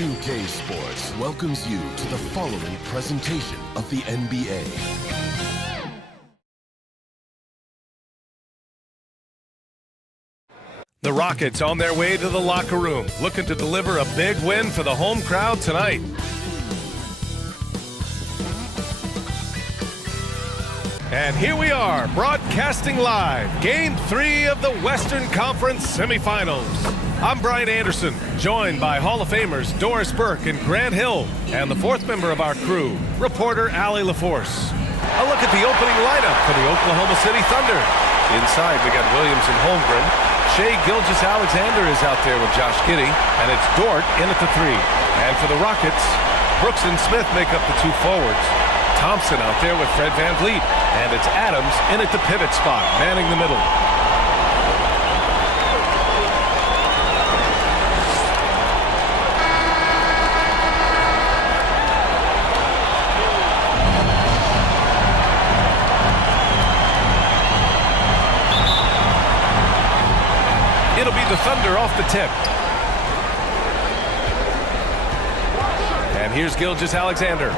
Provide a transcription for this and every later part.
2K Sports welcomes you to the following presentation of the NBA. The Rockets on their way to the locker room, looking to deliver a big win for the home crowd tonight. And here we are, broadcasting live, Game 3 of the Western Conference Semifinals. I'm Brian Anderson, joined by Hall of Famers Doris Burke and Grant Hill, and the fourth member of our crew, reporter Allie LaForce. A look at the opening lineup for the Oklahoma City Thunder. Inside, we got Williams and Holmgren. Shai Gilgeous-Alexander is out there with Josh Giddey, and it's Dort in at the 3. And for the Rockets, Brooks and Smith make up the two forwards. Thompson out there with Fred VanVleet, and it's Adams in at the pivot spot, manning the middle. It'll be the Thunder off the tip. And here's Gilgeous-Alexander.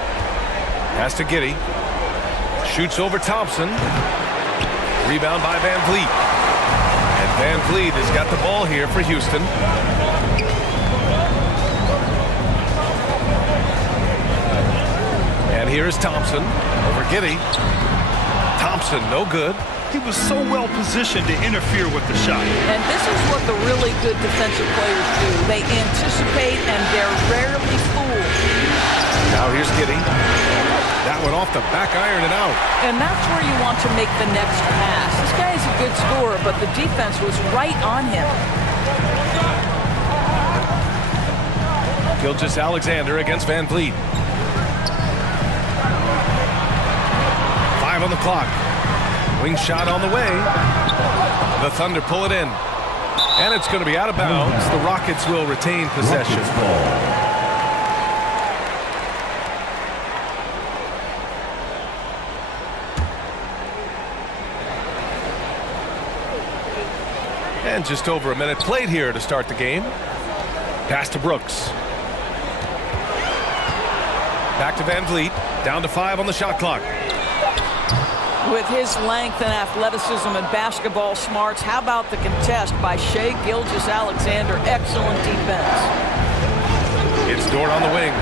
Pass to Giddey. Shoots over Thompson. Rebound by VanVleet. And VanVleet has got the ball here for Houston. And here is Thompson over Giddey. Thompson, no good. He was so well positioned to interfere with the shot. And this is what the really good defensive players do. They anticipate and they're rarely fooled. Now here's Giddey. That one off the back iron and out. And that's where you want to make the next pass. This guy is a good scorer, but the defense was right on him. Gilgeous-Alexander against VanVleet. 5 on the clock. Wing shot on the way. The Thunder pull it in. And it's going to be out of bounds. The Rockets will retain possession. And just over a minute played here to start the game. Pass to Brooks. Back to VanVleet. Down to 5 on the shot clock. With his length and athleticism and basketball smarts, how about the contest by Shai Gilgeous-Alexander? Excellent defense. It's Dort on the wing.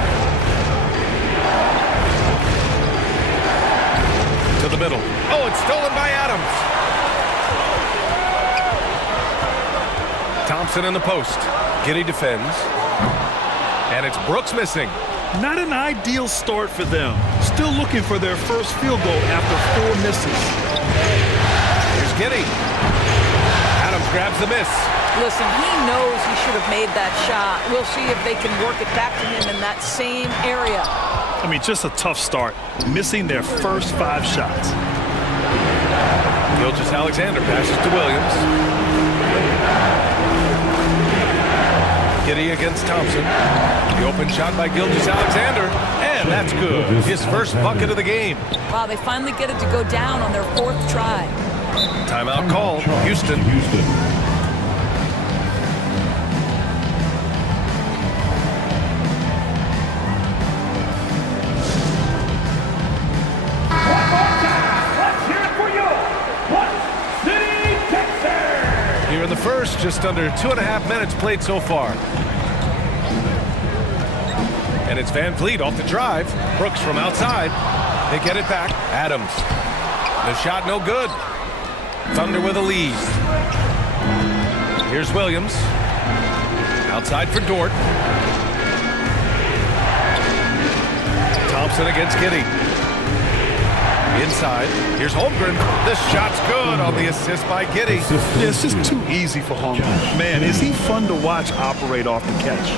To the middle. Oh, it's stolen by Adams. Thompson in the post. Giddey defends. And it's Brooks missing. Not an ideal start for them. Still looking for their first field goal after 4 misses. Here's Giddey. Adams grabs the miss. Listen, he knows he should have made that shot. We'll see if they can work it back to him in that same area. I mean, just a tough start. Missing their first 5 shots. Gilgeous-Alexander passes to Williams. Giddey against Thompson. The open shot by Gilgeous-Alexander. And that's good. His first bucket of the game. Wow, they finally get it to go down on their 4th try. Timeout called. Houston. Here in the first, just under 2.5 minutes played so far. And it's VanVleet off the drive. Brooks from outside. They get it back. Adams. The shot no good. Thunder with a lead. Here's Williams. Outside for Dort. Thompson against Giddey. Inside. Here's Holmgren. The shot's good on the assist by Giddey. Yeah, it's just too easy for Holmgren. Man, is he fun to watch operate off the catch.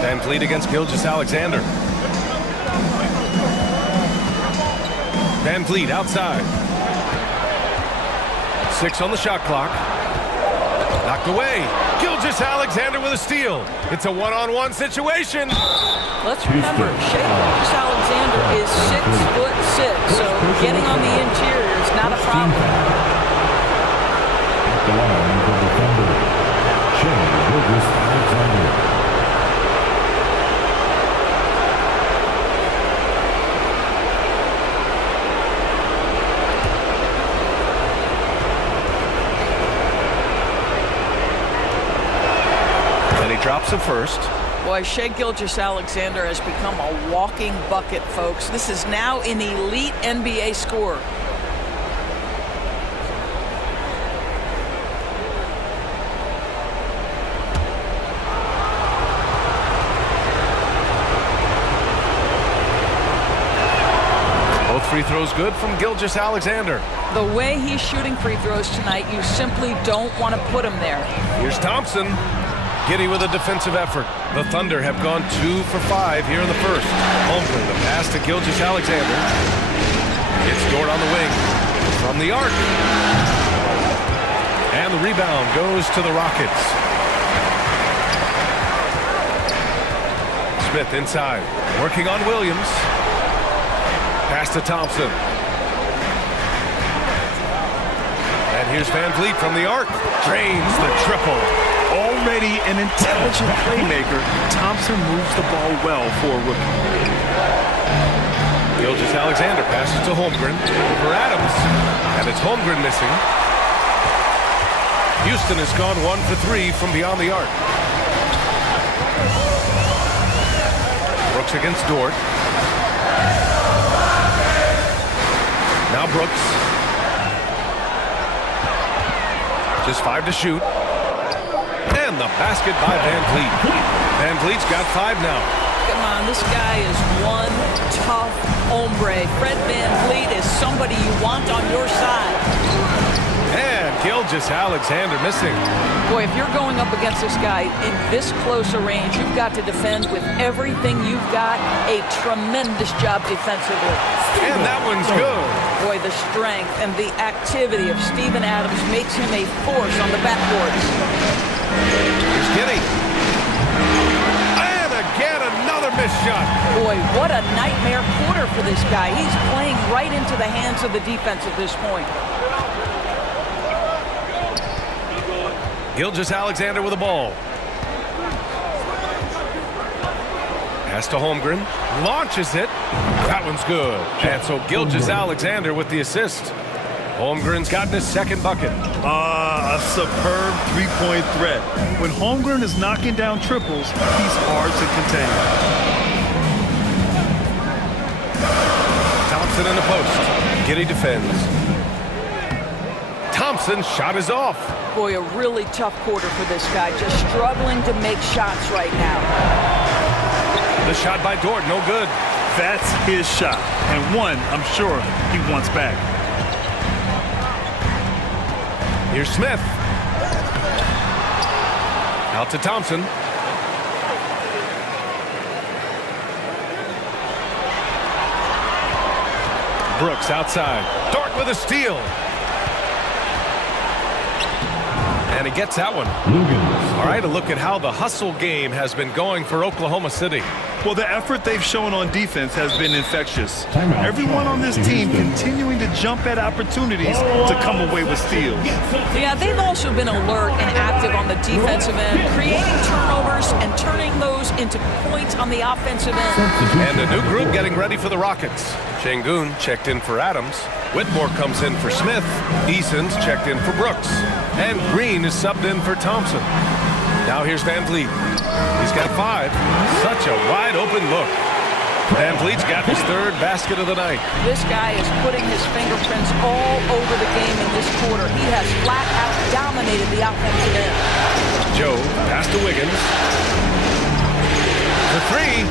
VanVleet against Gilgeous-Alexander. VanVleet outside. 6 on the shot clock. Knocked away. Gilgeous-Alexander with a steal. It's a one-on-one situation. Let's remember, Shai Gilgeous-Alexander is 6'6", so getting on the interior is not a problem. The line for the Thunder, Shai drops it first. Boy, Shai Gilgeous-Alexander has become a walking bucket, folks. This is now an elite NBA scorer. Both free throws good from Gilgeous-Alexander. The way he's shooting free throws tonight, you simply don't want to put him there. Here's Thompson. Giddy with a defensive effort. The Thunder have gone 2 for 5 here in the first. Holmgren, the pass to Gilgeous-Alexander. It's Dort on the wing from the arc. And the rebound goes to the Rockets. Smith inside, working on Williams. Pass to Thompson. And here's Van Vliet from the arc. Drains the triple. Already an intelligent playmaker, Thompson moves the ball well for a rookie. Gilgeous-Alexander passes to Holmgren over Adams. And it's Holmgren missing. Houston has gone 1 for 3 from beyond the arc. Brooks against Dort. Now Brooks. Just 5 to shoot. And the basket by Van Vliet. Van Vliet's got 5 now. Come on, this guy is one tough hombre. Fred Van Vliet is somebody you want on your side. And Gilgeous-Alexander missing. Boy, if you're going up against this guy in this close a range, you've got to defend with everything you've got. A tremendous job defensively. And that one's good. Boy, the strength and the activity of Steven Adams makes him a force on the backboards. Here's Giddy. And again, another missed shot. Boy, what a nightmare quarter for this guy. He's playing right into the hands of the defense at this point. Gilgeous-Alexander with the ball. Pass to Holmgren. Launches it. That one's good. And so Gilgeous-Alexander with the assist. Holmgren's gotten his second bucket. A superb three-point threat. When Holmgren is knocking down triples, he's hard to contain. Thompson in the post. Giddy defends. Thompson's shot is off. Boy, a really tough quarter for this guy. Just struggling to make shots right now. The shot by Dort, no good. That's his shot, and one I'm sure he wants back. Here's Smith. Out to Thompson. Brooks outside. Dort with a steal. And he gets that one. All right, a look at how the hustle game has been going for Oklahoma City. Well, the effort they've shown on defense has been infectious. Everyone on this team continuing to jump at opportunities to come away with steals. Yeah, they've also been alert and active on the defensive end, creating turnovers and turning those into points on the offensive end. And a new group getting ready for the Rockets. Şengün checked in for Adams. Whitmore comes in for Smith. Eason's checked in for Brooks. And Green is subbed in for Thompson. Now here's Van Vliet. He's got 5. Such a wide open look. Van Vliet's got his third basket of the night. This guy is putting his fingerprints all over the game in this quarter. He has flat out dominated the offensive end. Joe, pass to Wiggins. For 3.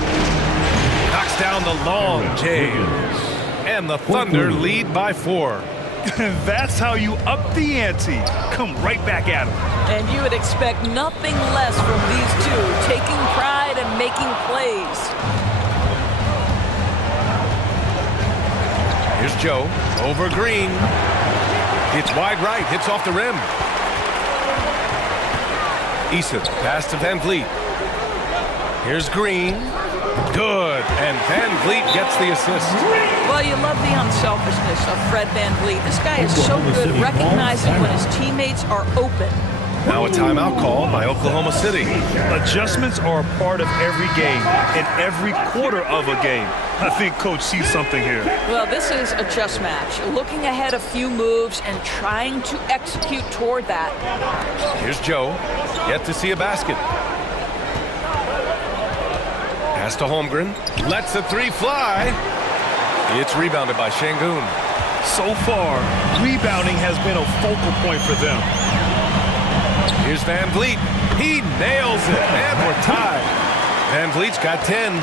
Knocks down the long James. And the Thunder lead by 4. That's how you up the ante. Come right back at him. And you would expect nothing less from these two, taking pride and making plays. Here's Joe over Green. Hits wide right, hits off the rim. Eason, pass to Van Vliet. Here's Green. Good, and Van Vliet gets the assist. Well, you love the unselfishness of Fred Van Vliet. This guy is so good recognizing when his teammates are open. Now a timeout called by Oklahoma City. Adjustments are a part of every game and every quarter of a game. I think Coach sees something here. Well, this is a chess match. Looking ahead a few moves and trying to execute toward that. Here's Joe. Yet to see a basket. Pass to Holmgren. Lets the three fly. It's rebounded by Şengün. So far, rebounding has been a focal point for them. Here's Van Vliet. He nails it, and we're tied. Van Vliet's got 10.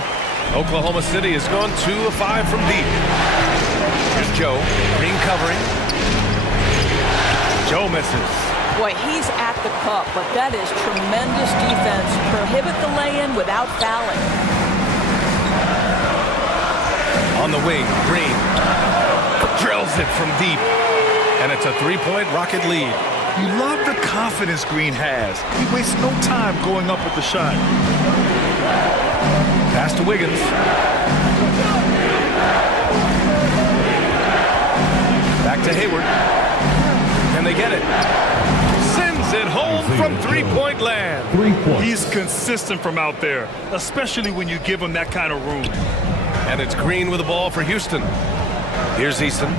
Oklahoma City has gone 2 of 5 from deep. Here's Joe. Green covering. Joe misses. Boy, he's at the cup, but that is tremendous defense. Prohibit the lay-in without fouling. On the wing, Green drills it from deep, and it's a three-point Rocket lead. You love the confidence Green has. He wastes no time going up with the shot. Pass to Wiggins. Back to Hayward. Can they get it? Sends it home from three-point land. He's consistent from out there, especially when you give him that kind of room. And it's Green with the ball for Houston. Here's Easton.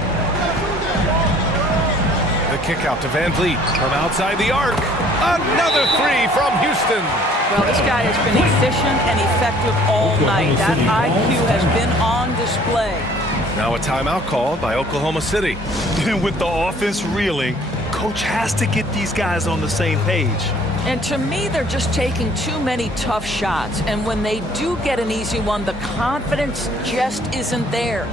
The kick out to Van Vliet from outside the arc. Another three from Houston. Well, this guy has been efficient and effective all night. That IQ has been on display. Now a timeout called by Oklahoma City. And with the offense reeling, coach has to get these guys on the same page. And to me, they're just taking too many tough shots. And when they do get an easy one, the confidence just isn't there.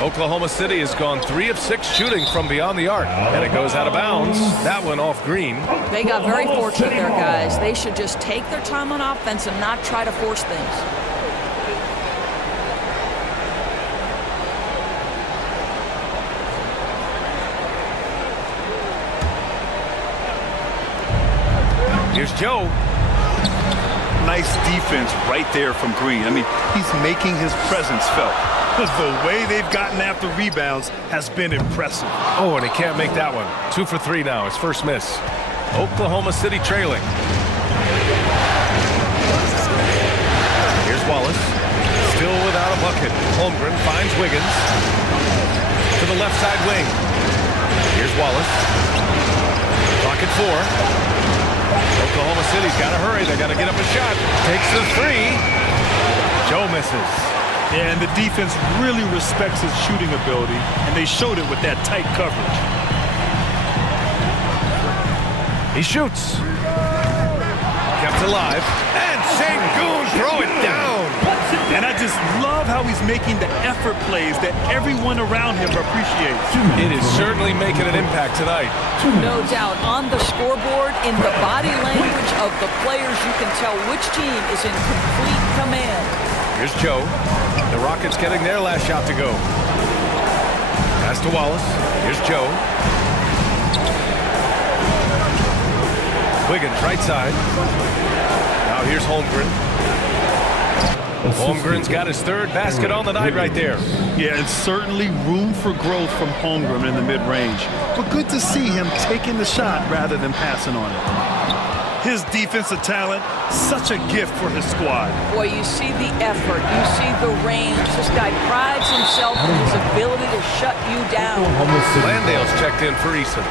Oklahoma City has gone 3 of 6 shooting from beyond the arc, and it goes out of bounds. That one off Green. They got very fortunate there, guys. They should just take their time on offense and not try to force things. Here's Joe. Nice defense right there from Green. I mean, he's making his presence felt. The way they've gotten after rebounds has been impressive. Oh, and he can't make that one. 2 for 3 now, his first miss. Oklahoma City trailing. Here's Wallace. Still without a bucket. Holmgren finds Wiggins. To the left side wing. Here's Wallace. Clock at 4. Oklahoma City's got to hurry. They got to get up a shot. Takes the 3. Joe misses. Yeah, and the defense really respects his shooting ability, and they showed it with that tight coverage. He shoots. Kept alive. And Şengün throw it down. And I just love how he's making the effort plays that everyone around him appreciates. It is certainly making an impact tonight. No doubt. On the scoreboard, in the body language of the players, you can tell which team is in complete command. Here's Joe. The Rockets getting their last shot to go. Pass to Wallace. Here's Joe. Wiggins, right side. Now here's Holmgren. Holmgren's got his 3rd basket on the night right there. Yeah, and certainly room for growth from Holmgren in the mid-range. But good to see him taking the shot rather than passing on it. His defensive talent, such a gift for his squad. Boy, you see the effort. You see the range. This guy prides himself on his ability to shut you down. Landale's checked in for Eason.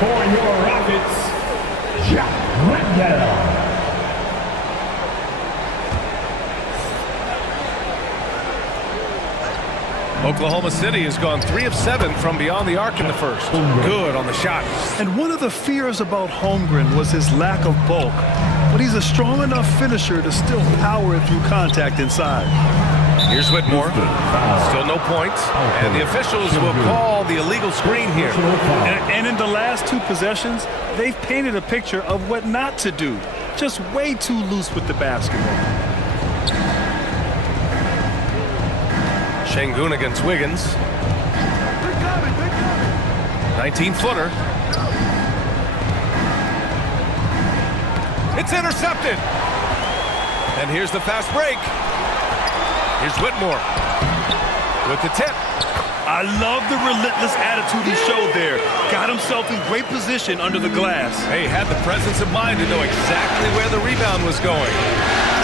For your Rockets, Jack Landale. Oklahoma City has gone 3 of 7 from beyond the arc in the first. Good on the shot. And one of the fears about Holmgren was his lack of bulk. But he's a strong enough finisher to still power it through contact inside. Here's Whitmore. Still no points. And the officials will call the illegal screen here. And in the last 2 possessions, they've painted a picture of what not to do. Just way too loose with the basketball. Şengün against Wiggins. 19-footer. It's intercepted. And here's the fast break. Here's Whitmore with the tip. I love the relentless attitude he showed there. Got himself in great position under the glass. Hey, had the presence of mind to know exactly where the rebound was going.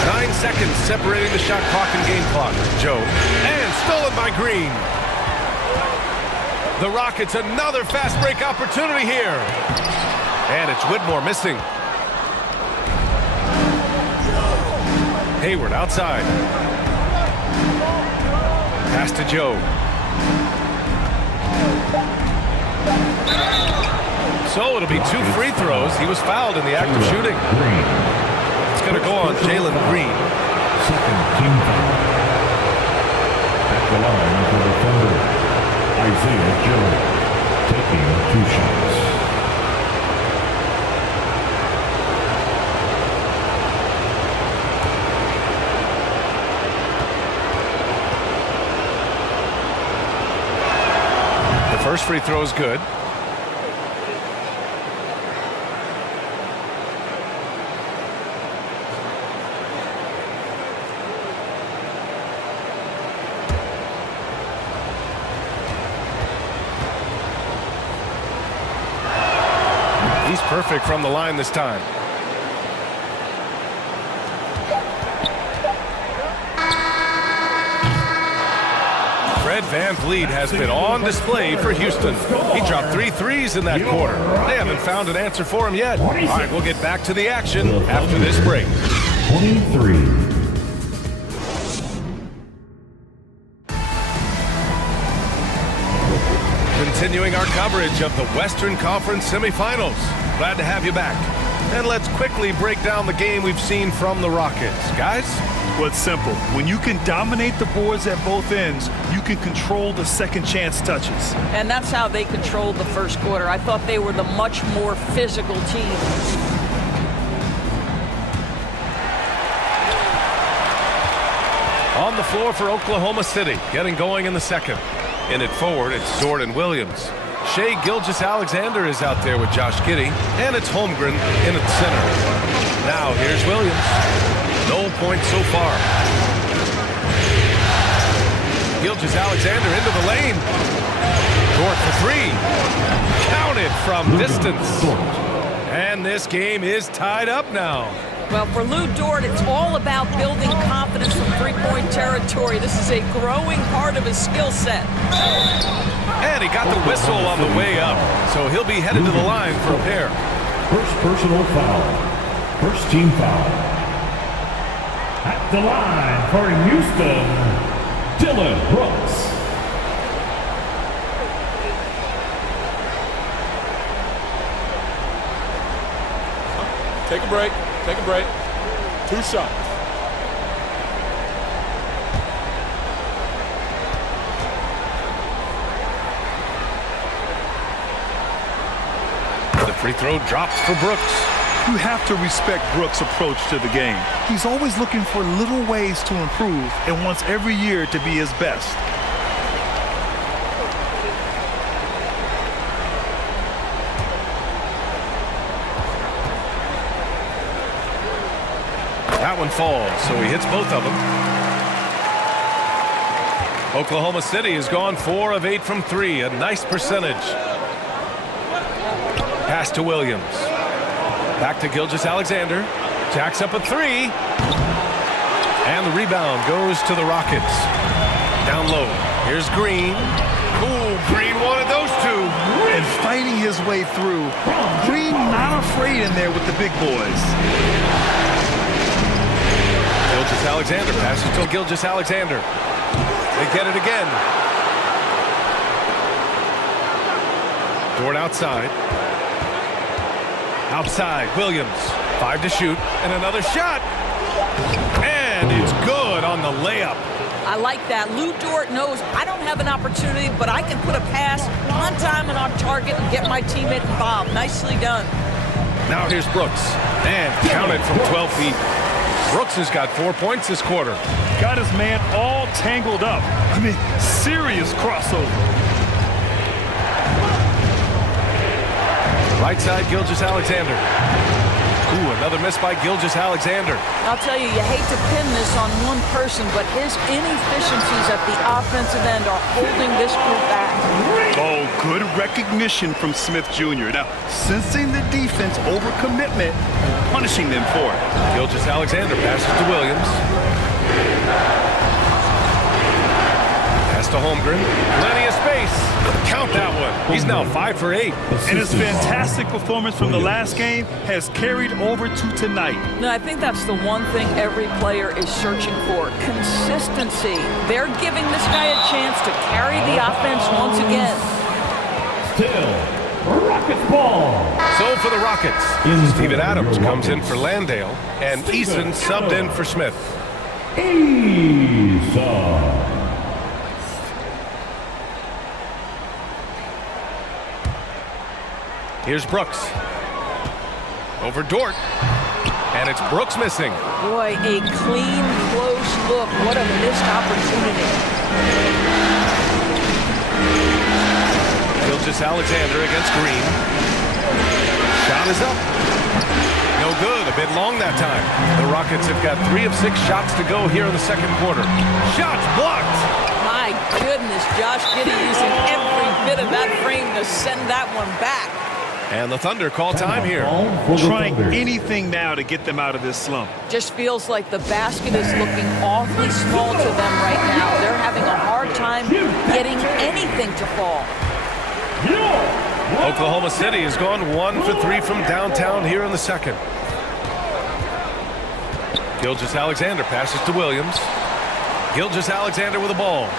9 seconds separating the shot clock and game clock. Joe. And stolen by Green. The Rockets another fast break opportunity here. And it's Whitmore missing. Hayward outside. Pass to Joe. So it'll be 2 free throws. He was fouled in the act of shooting. It's going to go on Jalen Green. Second team foul. At the line for the Thunder, Isaiah Joe, taking 2 shots. The first free throw is good. He's perfect from the line this time. Fred VanVleet has been on display for Houston. He dropped 3 threes in that quarter. They haven't found an answer for him yet. All right, we'll get back to the action after this break. 23. Continuing our coverage of the Western Conference Semifinals. Glad to have you back. And let's quickly break down the game we've seen from the Rockets. Guys? Well, it's simple. When you can dominate the boards at both ends, you can control the second chance touches. And that's how they controlled the first quarter. I thought they were the much more physical team. On the floor for Oklahoma City, getting going in the second. In it forward, it's Jordan Williams. Shai Gilgeous-Alexander is out there with Josh Giddey, and it's Holmgren in at center. Now here's Williams. No points so far. Gilgeous-Alexander into the lane. Dort for 3. Counted from distance. And this game is tied up now. Well, for Lou Dort, it's all about building confidence from three-point territory. This is a growing part of his skill set. And he got the whistle on the way up, so he'll be headed to the line for a pair. First personal foul. First team foul. At the line for Houston, Dylan Brooks. Take a break. Take a break. 2 shots. The free throw drops for Brooks. You have to respect Brooks' approach to the game. He's always looking for little ways to improve and wants every year to be his best. That one falls, so he hits both of them. Oklahoma City has gone 4 of 8 from 3, a nice percentage. Pass to Williams. Back to Gilgeous-Alexander. Jacks up a 3. And the rebound goes to the Rockets. Down low. Here's Green. Ooh, Green wanted those 2. And fighting his way through. Green not afraid in there with the big boys. Gilgeous-Alexander passes to Gilgeous-Alexander. They get it again. Dort outside. Outside, Williams. 5 to shoot, and another shot. And it's good on the layup. I like that. Lou Dort knows I don't have an opportunity, but I can put a pass on time and on target and get my teammate involved. Nicely done. Now here's Brooks. And counted from 12 feet. Brooks has got 4 points this quarter. Got his man all tangled up. I mean, serious crossover. Right side, Gilgeous-Alexander. Ooh, another miss by Gilgeous-Alexander. I'll tell you, you hate to pin this on one person, but his inefficiencies at the offensive end are holding this group back. Oh, good recognition from Smith Jr. Now, sensing the defense overcommitment, punishing them for it. Gilgeous-Alexander passes to Williams. Pass to Holmgren. Plenty of space. Count that one. He's now 5 for 8. And his fantastic performance from the last game has carried over to tonight. No, I think that's the one thing every player is searching for. Consistency. They're giving this guy a chance to carry the offense once again. Still, Rockets ball. So for the Rockets, Steven Adams comes in for Landale, and Eason subbed in for Smith. Here's Brooks. Over Dort. And it's Brooks missing. Boy, a clean, close look. What a missed opportunity. Gilgeous-Alexander against Green. Shot is up. No good. A bit long that time. The Rockets have got 3 of 6 shots to go here in the second quarter. Shots blocked. My goodness, Josh Giddey using every bit of that frame to send that one back. And the Thunder call time here. Trying anything now to get them out of this slump. Just feels like the basket is looking awfully small to them right now. They're having a hard time getting anything to fall. Oklahoma City has gone 1 for 3 from downtown here in the second. Gilgeous-Alexander passes to Williams. Gilgeous-Alexander with the ball.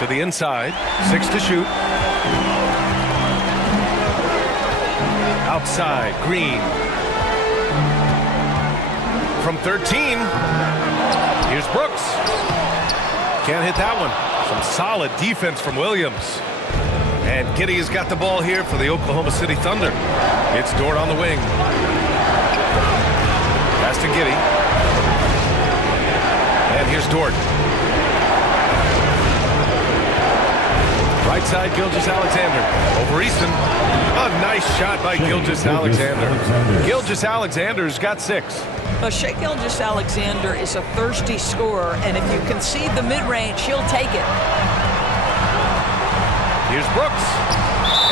To the inside. 6 to shoot. Outside. Green. From 13. Here's Brooks. Can't hit that one. Some solid defense from Williams. And Giddey has got the ball here for the Oklahoma City Thunder. It's Dort on the wing. Pass to Giddey. And here's Dort. Right side, Gilgeous-Alexander. Over Easton. A nice shot by Gilgeous-Alexander. Gilgeous-Alexander's got 6. Well, Shai Gilgeous-Alexander is a thirsty scorer, and if you concede the mid-range, he'll take it. Here's Brooks.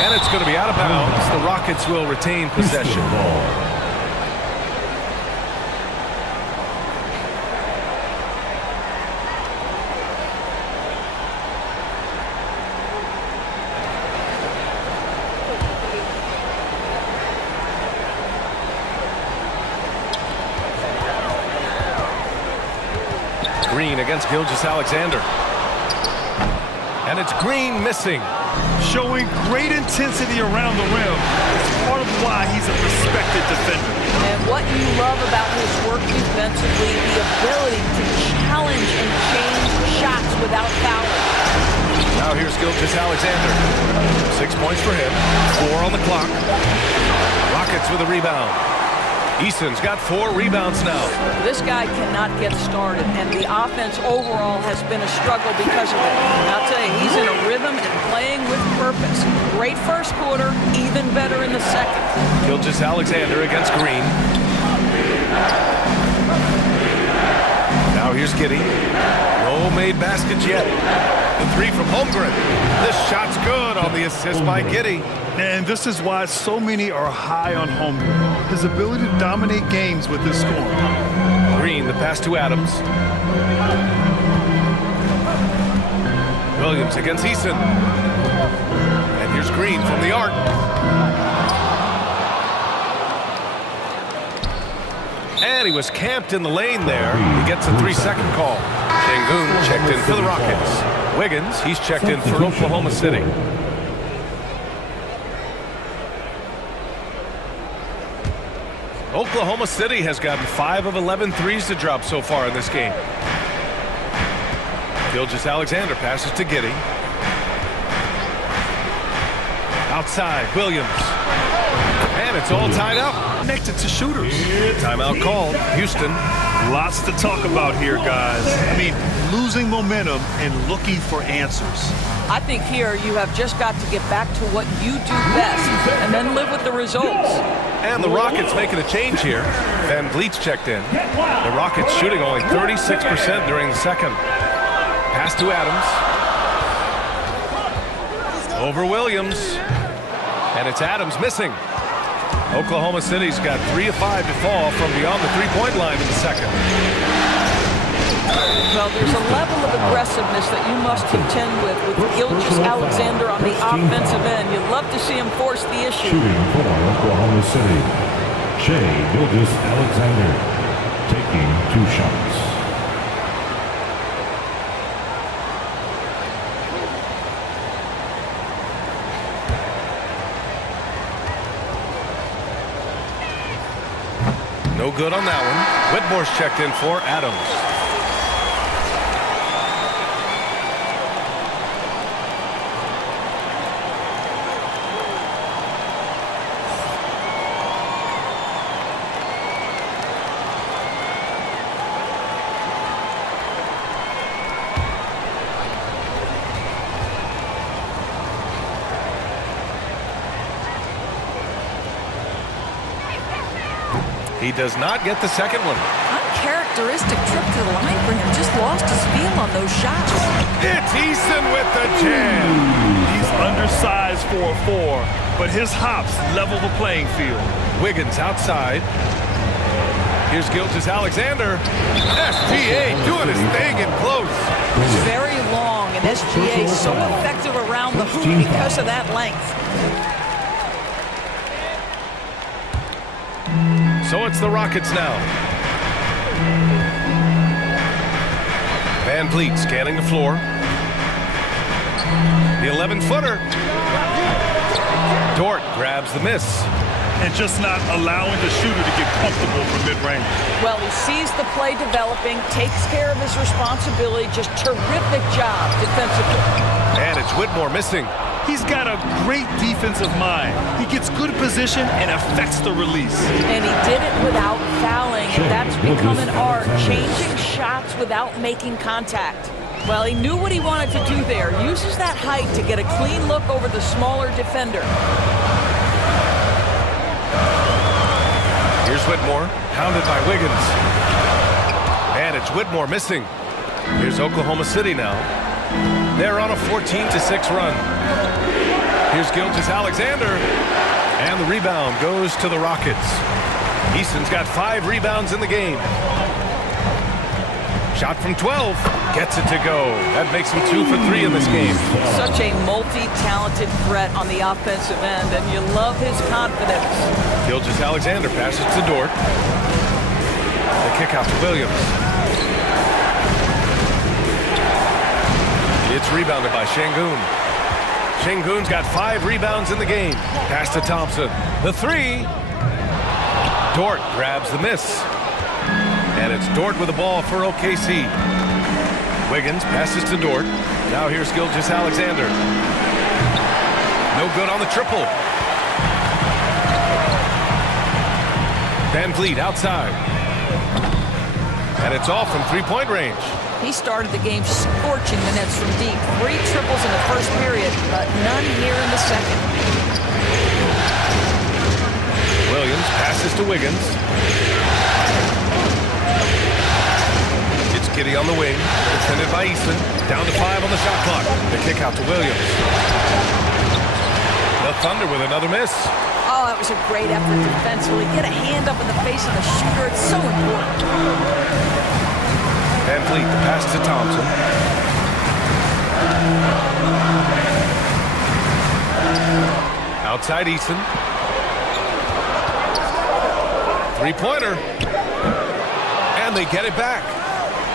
And it's going to be out of bounds. The Rockets will retain possession. Green against Gilgeous-Alexander. And it's Green missing. Showing great intensity around the rim. It's part of why he's a respected defender. And what you love about his work defensively, the ability to challenge and change shots without fouling. Now here's Gilgeous-Alexander. 6 points for him. 4 on the clock. Rockets with a rebound. Easton's got 4 rebounds now. This guy cannot get started, and the offense overall has been a struggle because of it. I'll tell you, he's in a rhythm and playing with purpose. Great first quarter, even better in the second. Gilgeous-Alexander against Green. Now here's Giddey. No made baskets yet. The 3 from Holmgren. This shot's good on the assist by Giddey. And this is why so many are high on Holmgren. His ability to dominate games with his scoring. Green, the pass to Adams. Williams against Eason. And here's Green from the arc. And he was camped in the lane there. He gets a 3-second call. Şengün checked in for the Rockets. Wiggins, he's checked in for Oklahoma City. Oklahoma City has gotten 5 of 11 threes to drop so far in this game. Gilgeous-Alexander passes to Giddey. Outside, Williams. And it's all tied up. Connected to shooters. Timeout called. Houston. Lots to talk about here, guys. I mean, losing momentum and looking for answers. I think here you have just got to get back to what you do best and then live with the results. And the Rockets making a change here. Van Vliet's checked in. The Rockets shooting only 36% during the second. Pass to Adams. Over Williams. And it's Adams missing. Oklahoma City's got 3 of 5 to fall from beyond the 3-point line in the second. Well, there's a level of aggressiveness that you must contend with Gilgeous Alexander on the offensive end. You'd love to see him force the issue. Shooting for Oklahoma City, Shai Gilgeous Alexander, taking 2 shots. No good on that one. Whitmore's checked in for Adams. He does not get the second one. Uncharacteristic trip to the line for him. Just lost his feel on those shots. It's Eason with the jam. He's undersized for a 4, but his hops level the playing field. Wiggins outside. Here's Gilgeous Alexander. SGA doing his thing in close. Very long, and SGA so effective around the hoop because of that length. So it's the Rockets now. Van Vliet scanning the floor. The 11-footer. Dort grabs the miss. And just not allowing the shooter to get comfortable from mid-range. Well, he sees the play developing, takes care of his responsibility. Just terrific job defensively. And it's Whitmore missing. He's got a great defensive mind. He gets good position and affects the release. And he did it without fouling. And that's become an art, changing shots without making contact. Well, he knew what he wanted to do there. Uses that height to get a clean look over the smaller defender. Here's Whitmore, hounded by Wiggins. And it's Whitmore missing. Here's Oklahoma City now. They're on a 14-6 run. Here's Gilgeous Alexander. And the rebound goes to the Rockets. Eason's got 5 rebounds in the game. Shot from 12. Gets it to go. That makes him 2 for 3 in this game. Such a multi-talented threat on the offensive end, and you love his confidence. Gilgeous Alexander passes to Dort. The kick out to Williams. It's rebounded by Şengün. Şengün's got 5 rebounds in the game. Pass to Thompson. The 3. Dort grabs the miss. And it's Dort with the ball for OKC. Wiggins passes to Dort. Now here's Gilgeous Alexander. No good on the triple. Van Vliet outside. And it's off from 3-point range. He started the game scorching the nets from deep. 3 triples in the first period, but none here in the second. Williams passes to Wiggins. It's Giddey on the wing. Defended by Easton. Down to 5 on the shot clock. The kick out to Williams. The Thunder with another miss. Oh, that was a great effort defensively. Get a hand up in the face of the shooter. It's so important. Van Vliet, the pass to Thompson. Outside Easton. 3-pointer. And they get it back.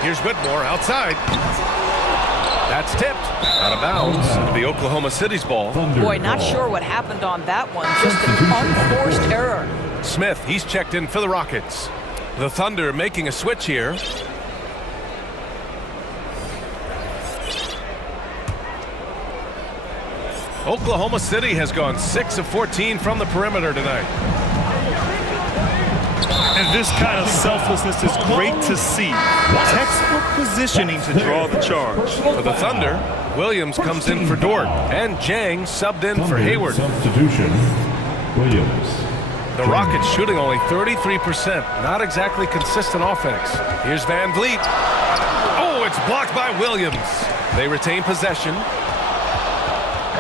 Here's Whitmore outside. That's tipped. Out of bounds. It'll be Oklahoma City's ball. Boy, not sure what happened on that one. Just an unforced error. Smith, he's checked in for the Rockets. The Thunder making a switch here. Oklahoma City has gone 6 of 14 from the perimeter tonight. And this kind of selflessness is great to see. Textbook positioning to draw the charge. For the Thunder, Williams comes in for Dort, and Jang subbed in for Hayward. Substitution, Williams. The Rockets shooting only 33%. Not exactly consistent offense. Here's Van Vliet. Oh, it's blocked by Williams. They retain possession.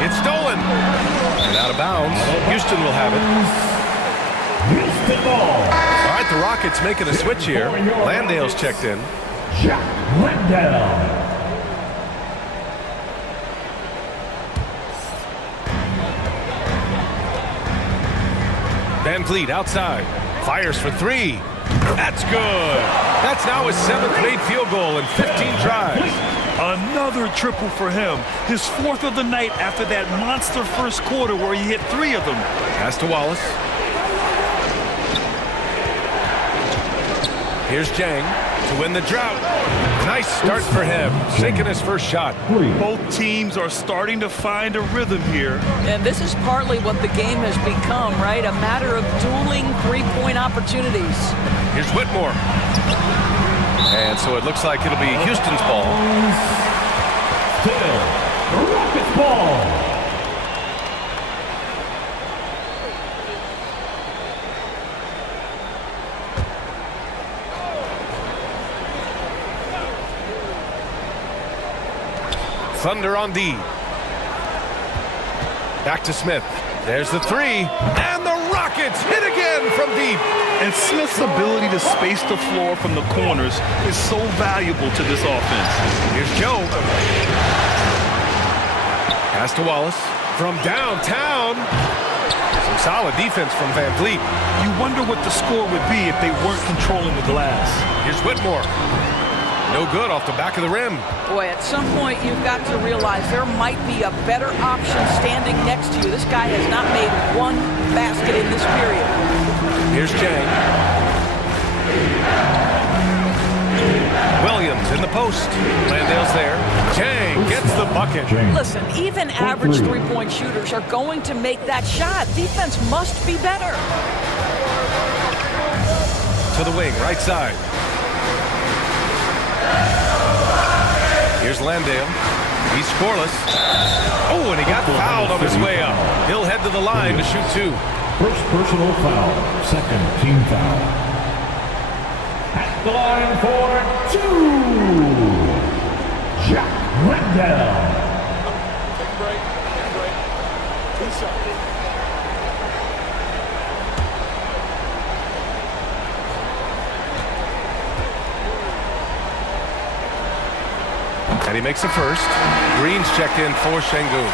It's stolen. And out of bounds. Houston will have it. Houston ball. All right, the Rockets making a switch here. Landale's checked in. Jack Rendell. Van Vliet outside. Fires for three. That's good. That's now his 7th made field goal in 15 tries. Another triple for him. His 4th of the night after that monster first quarter where he hit 3 of them. Pass to Wallace. Here's Jang to win the drought. Nice start for him, sinking his first shot. Both teams are starting to find a rhythm here. And this is partly what the game has become, right? A matter of dueling three-point opportunities. Here's Whitmore. And so it looks like it'll be Houston's ball. Still, Rockets ball. Thunder on D. Back to Smith. There's the three. And the Rockets hit again from deep. And Smith's ability to space the floor from the corners is so valuable to this offense. Here's Joe. Pass to Wallace. From downtown. Some solid defense from Van Vliet. You wonder what the score would be if they weren't controlling the glass. Here's Whitmore. No good off the back of the rim. Boy, at some point you've got to realize there might be a better option standing next to you. This guy has not made one basket in this period. Here's Jang. Williams in the post. Landale's there. Jang gets the bucket. Listen, even average three-point shooters are going to make that shot. Defense must be better. To the wing, right side. Here's Landale. He's scoreless. Oh, and he got fouled on his way up. He'll head to the line to shoot 2. First personal foul, second team foul. At the line for 2, Jack Rendell. Take a break. Take a break. 2 shots. And he makes the first. Green's checked in for Şengün.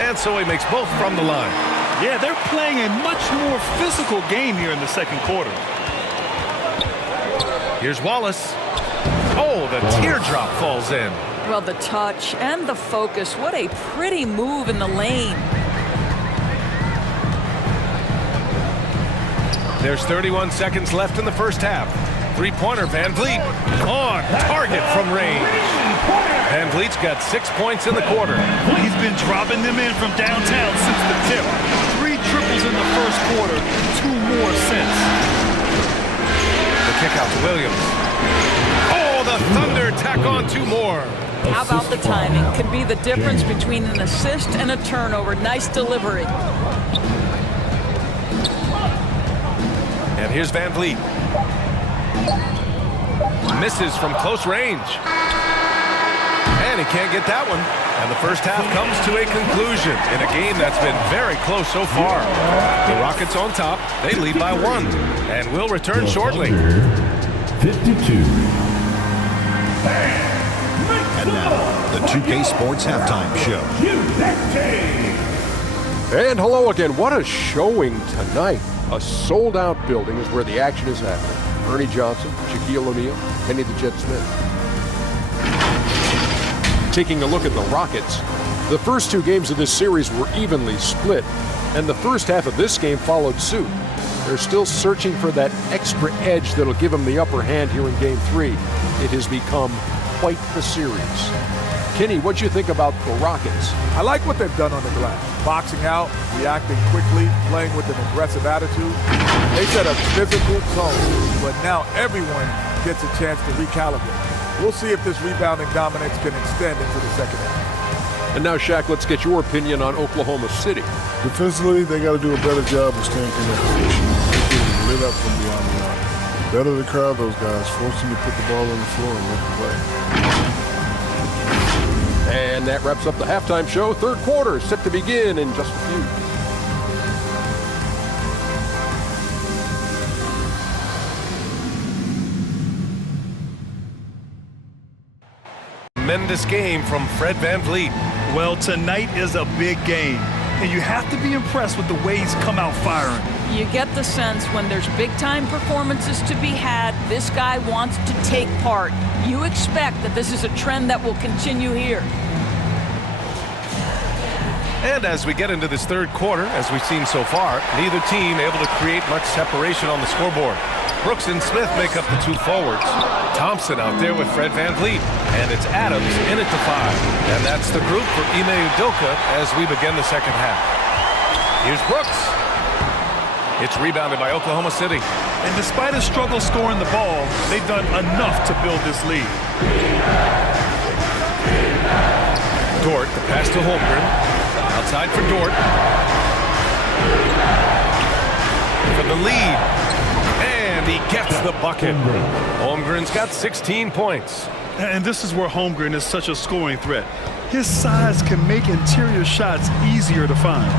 And so he makes both from the line. Yeah, they're playing a much more physical game here in the second quarter. Here's Wallace. Oh, the teardrop falls in. Well, the touch and the focus. What a pretty move in the lane. There's 31 seconds left in the first half. Three-pointer, Van Vliet. On target from range. Van Vliet's got 6 points in the quarter. He's been dropping them in from downtown since the tip. 3 triples in the first quarter, 2 more since. The kick out to Williams. Oh, the Thunder tack on 2 more. How about the timing? Could be the difference between an assist and a turnover. Nice delivery. And here's Van Vliet. Misses from close range. And he can't get that one. And the first half comes to a conclusion in a game that's been very close so far. The Rockets on top. They lead by 1. And will return shortly. 52. And now, the 2K Sports Halftime Show. And hello again. What a showing tonight. A sold-out building is where the action is happening. Ernie Johnson, Shaquille O'Neal, Kenny the Jet Smith. Taking a look at the Rockets, the first 2 games of this series were evenly split, and the first half of this game followed suit. They're still searching for that extra edge that'll give them the upper hand here in Game 3. It has become quite the series. Kenny, what'd you think about the Rockets? I like what they've done on the glass. Boxing out, reacting quickly, playing with an aggressive attitude. They set a physical tone, but now everyone gets a chance to recalibrate. We'll see if this rebounding dominance can extend into the second half. And now, Shaq, let's get your opinion on Oklahoma City. Defensively, they got to do a better job of staying connected. They lit up from beyond the arc. Better to crowd those guys, force them to put the ball on the floor and make the play. And that wraps up the halftime show. Third quarter is set to begin in just a few. Tremendous game from Fred VanVleet. Well, tonight is a big game, and you have to be impressed with the way he's come out firing. You get the sense when there's big-time performances to be had, this guy wants to take part. You expect that this is a trend that will continue here. And as we get into this third quarter, as we've seen so far, neither team able to create much separation on the scoreboard. Brooks and Smith make up the two forwards. Thompson out there with Fred VanVleet. And it's Adams in it to 5. And that's the group for Ime Udoka as we begin the second half. Here's Brooks. It's rebounded by Oklahoma City. And despite a struggle scoring the ball, they've done enough to build this lead. Dort, the pass to Holmgren. Outside for Dort. For the lead. And he gets the bucket. Holmgren's got 16 points. And this is where Holmgren is such a scoring threat. His size can make interior shots easier to find.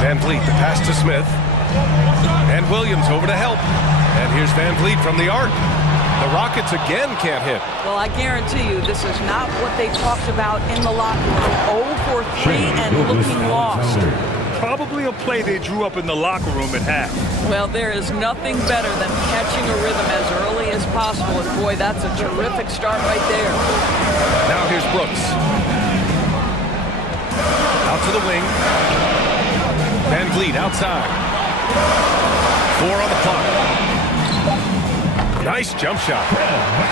VanVleet, the pass to Smith. And Williams over to help. And here's VanVleet from the arc. The Rockets again can't hit. Well, I guarantee you this is not what they talked about in the locker room. 0 for 3 and looking lost. Probably a play they drew up in the locker room at half. Well, there is nothing better than catching a rhythm as early as possible. And boy, that's a terrific start right there. Now here's Brooks. Out to the wing. VanVleet outside. 4 on the clock. Nice jump shot.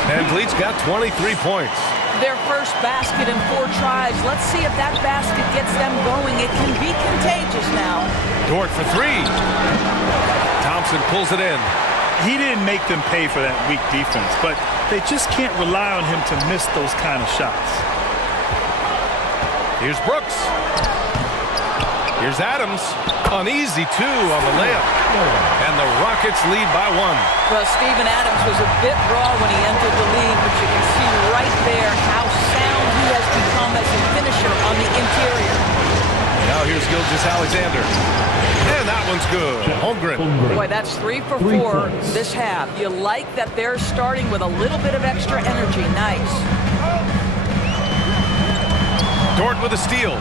VanVleet's got 23 points. Their first basket in 4 tries. Let's see if that basket gets them going. It can be contagious now. Dort for 3. Thompson pulls it in. He didn't make them pay for that weak defense, but they just can't rely on him to miss those kind of shots. Here's Brooks. Here's Adams. An easy 2 on the layup. And the Rockets lead by 1. Well, Steven Adams was a bit raw when he entered the league, but you can see right there how sound he has become as a finisher on the interior. Now here's Gilgeous-Alexander. And that one's good. Holmgren. Boy, that's 3 for 4 this half. You like that they're starting with a little bit of extra energy. Nice. Dort with a steal.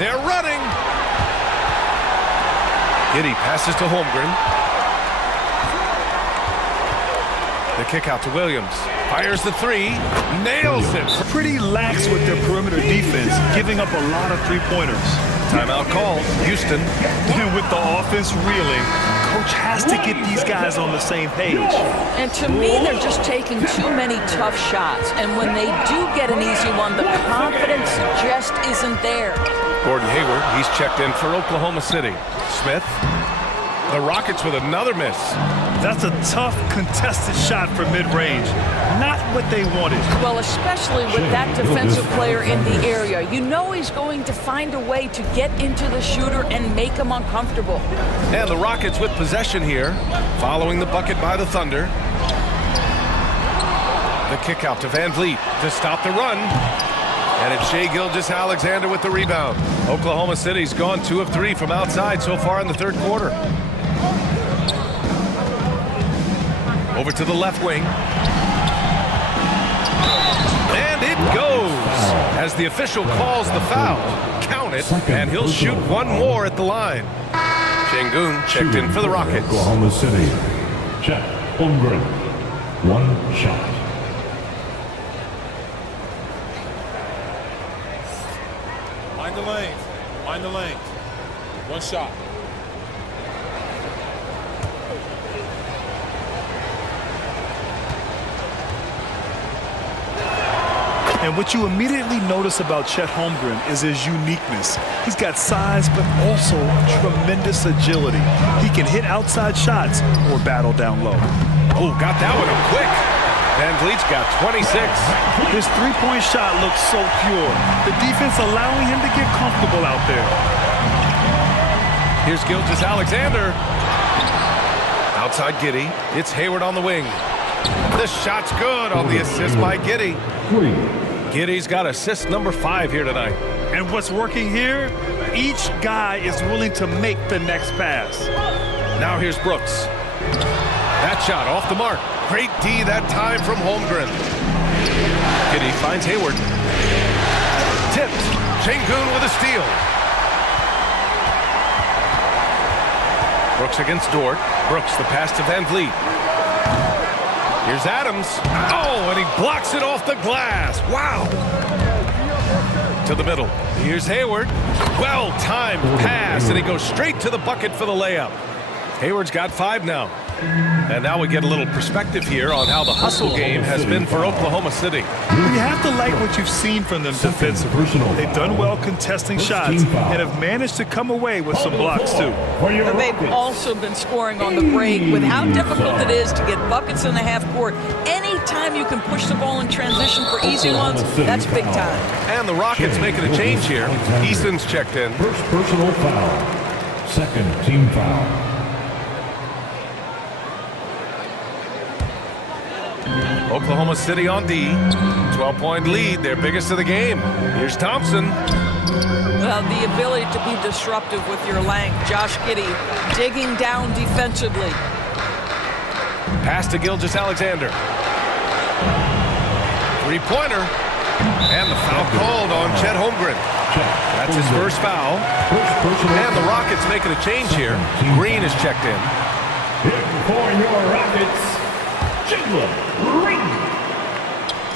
They're running. Giddey passes to Holmgren. The kick out to Williams. Fires the 3. Nails it. Pretty lax with their perimeter defense, giving up a lot of three-pointers. Timeout called. Houston. And with the offense reeling, coach has to get these guys on the same page. And to me, they're just taking too many tough shots. And when they do get an easy one, the confidence just isn't there. Gordon Hayward, he's checked in for Oklahoma City. Smith. The Rockets with another miss. That's a tough, contested shot for mid-range. Not what they wanted. Well, especially with that defensive player in the area. You know he's going to find a way to get into the shooter and make him uncomfortable. And the Rockets with possession here, following the bucket by the Thunder. The kick out to VanVleet to stop the run. And it's Shai Gilgeous-Alexander with the rebound. Oklahoma City's gone 2 of 3 from outside so far in the third quarter. Over to the left wing. And it goes as the official calls the foul. Count it, and he'll shoot 1 more at the line. Şengün checked in for the Rockets. Oklahoma City. Check. Holmgren. 1 shot. Mind the lanes. Mind the lanes. 1 shot. And what you immediately notice about Chet Holmgren is his uniqueness. He's got size, but also tremendous agility. He can hit outside shots or battle down low. Oh, got that one up quick. VanVleet's got 26. His three-point shot looks so pure. The defense allowing him to get comfortable out there. Here's Gilgeous-Alexander. Outside Giddey. It's Hayward on the wing. The shot's good on the assist by Giddey. Giddey's got assist number 5 here tonight. And what's working here? Each guy is willing to make the next pass. Now here's Brooks. That shot off the mark. Great D that time from Holmgren. Giddey finds Hayward. Tipped. Şengün with a steal. Brooks against Dort. Brooks the pass to Van Vliet. Here's Adams. Oh, and he blocks it off the glass. Wow. To the middle. Here's Hayward. Well-timed pass, and he goes straight to the bucket for the layup. Hayward's got 5 now. And now we get a little perspective here on how the hustle game has been for Oklahoma City. You have to like what you've seen from them defensively. They've done well contesting shots and have managed to come away with some blocks too. They've also been scoring on the break. With how difficult it is to get buckets in the half court, anytime you can push the ball in transition for easy ones, that's big time. And the Rockets making a change here. Easton's checked in. First personal foul. Second team foul. Oklahoma City on D. 12-point lead, their biggest of the game. Here's Thompson. Well, the ability to be disruptive with your length. Josh Giddey digging down defensively. Pass to Gilgeous-Alexander. Three-pointer. And the foul called on Chet Holmgren. That's his first foul. And the Rockets making a change here. Green is checked in. For your Rockets, Green.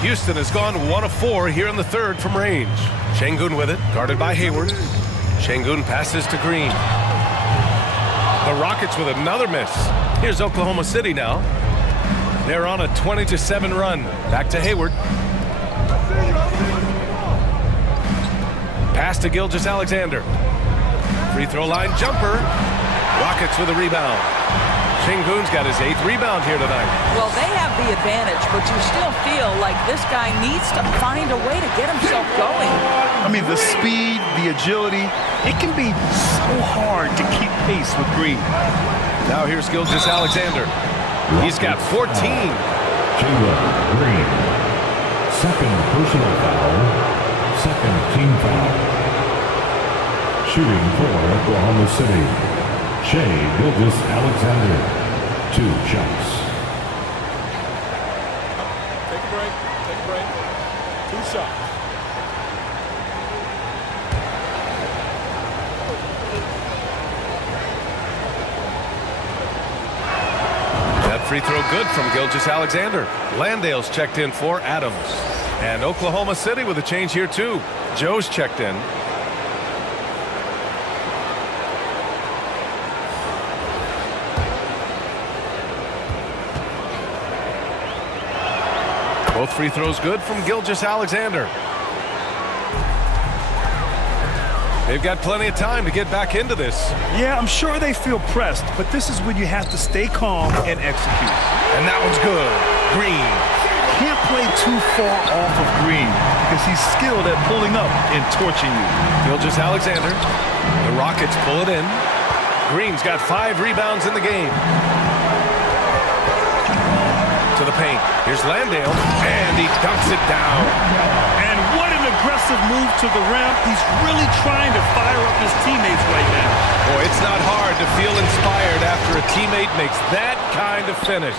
Houston has gone 1 of 4 here in the third from range. Şengün with it, guarded by Hayward. Şengün passes to Green. The Rockets with another miss. Here's Oklahoma City now. They're on a 20-7 run. Back to Hayward. Pass to Gilgeous-Alexander. Free throw line jumper. Rockets with a rebound. Şengün's got his 8th rebound here tonight. Well, they have the advantage, but you still feel like this guy needs to find a way to get himself going. I mean, the speed, the agility, it can be so hard to keep pace with Green. Now here's Gilgeous-Alexander. He's got 14. Green. Second personal foul. Second team foul. Shooting for Oklahoma City, Shai Gilgeous-Alexander. 2 shots. Take a break. Take a break. 2 shots. That free throw good from Gilgeous-Alexander. Landale's checked in for Adams. And Oklahoma City with a change here too. Joe's checked in. Both free throws good from Gilgeous-Alexander. They've got plenty of time to get back into this. Yeah, I'm sure they feel pressed, but this is when you have to stay calm and execute. And that one's good. Green. Can't play too far off of Green because he's skilled at pulling up and torching you. Gilgeous-Alexander. The Rockets pull it in. Green's got 5 rebounds in the game. To the paint. Here's Landale, and he dunks it down. And what an aggressive move to the rim. He's really trying to fire up his teammates right now. Boy, it's not hard to feel inspired after a teammate makes that kind of finish.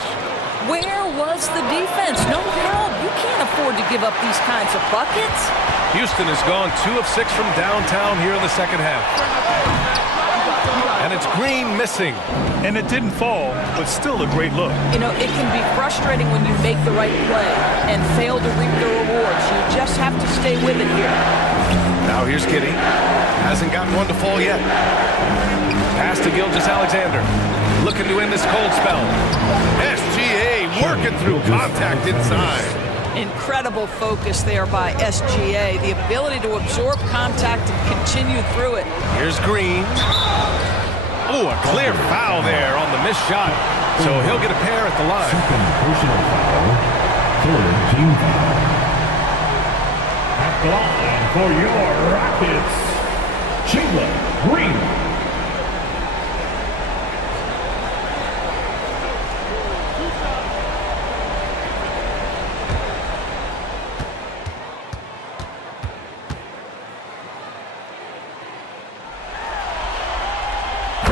Where was the defense? No help. You can't afford to give up these kinds of buckets. Houston has gone 2 of 6 from downtown here in the second half. And it's Green missing. And it didn't fall, but still a great look. You know, it can be frustrating when you make the right play and fail to reap the rewards. You just have to stay with it here. Now here's Giddey. Hasn't gotten one to fall yet. Pass to Gilgeous-Alexander. Looking to end this cold spell. SGA working through contact inside. Incredible focus there by SGA. The ability to absorb contact and continue through it. Here's Green. Oh, a clear foul there on the missed shot. So he'll get a pair at the line. Second personal foul. Third team foul. At the line for your Rockets, Green.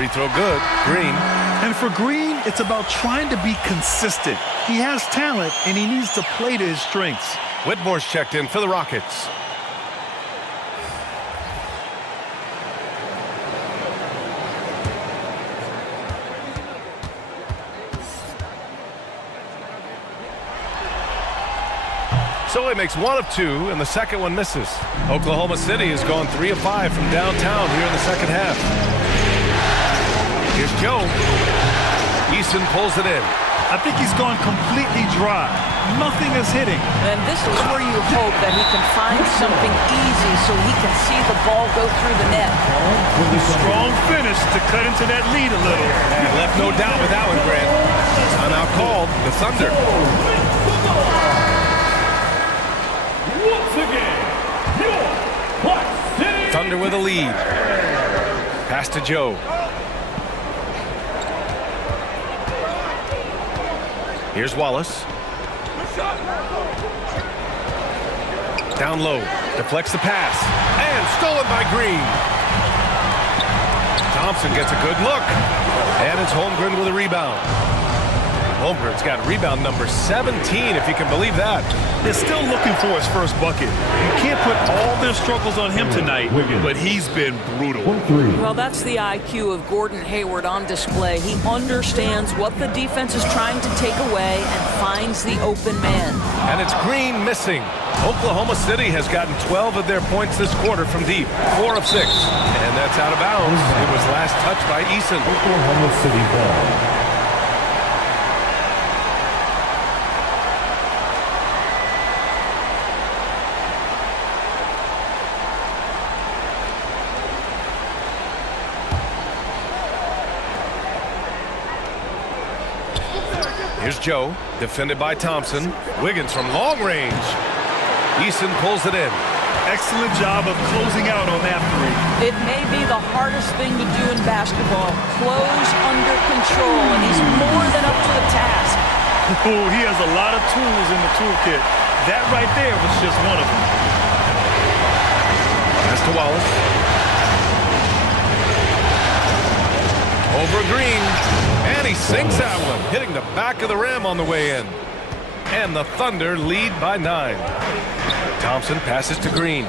throw good. Green. And for Green, it's about trying to be consistent. He has talent, and he needs to play to his strengths. Whitmore's checked in for the Rockets. So he makes 1 of 2, and the second one misses. Oklahoma City has gone 3 of 5 from downtown here in the second half. Here's Joe. Eason pulls it in. I think he's gone completely dry. Nothing is hitting. And this is where you hope that he can find something easy so he can see the ball go through the net. With a strong finish to cut into that lead a little. Left no doubt with that one, Grant. Timeout called. The Thunder. Thunder with a lead. Pass to Joe. Here's Wallace. Down low. Deflects the pass. And stolen by Green. Thompson gets a good look. And it's Holmgren with a rebound. Holmgren's got rebound number 17, if you can believe that. They're still looking for his first bucket. You can't put all their struggles on him tonight, but he's been brutal. Well, that's the IQ of Gordon Hayward on display. He understands what the defense is trying to take away and finds the open man. And it's Green missing. Oklahoma City has gotten 12 of their points this quarter from deep, 4 of 6. And that's out of bounds. It was last touched by Eason. Oklahoma City ball. Here's Joe, defended by Thompson. Wiggins from long range. Eason pulls it in. Excellent job of closing out on that three. It may be the hardest thing to do in basketball. Close under control, and he's more than up to the task. Oh, he has a lot of tools in the toolkit. That right there was just one of them. Pass to Wallace. Over Green. And he sinks that one, hitting the back of the rim on the way in. And the Thunder lead by 9. Thompson passes to Green.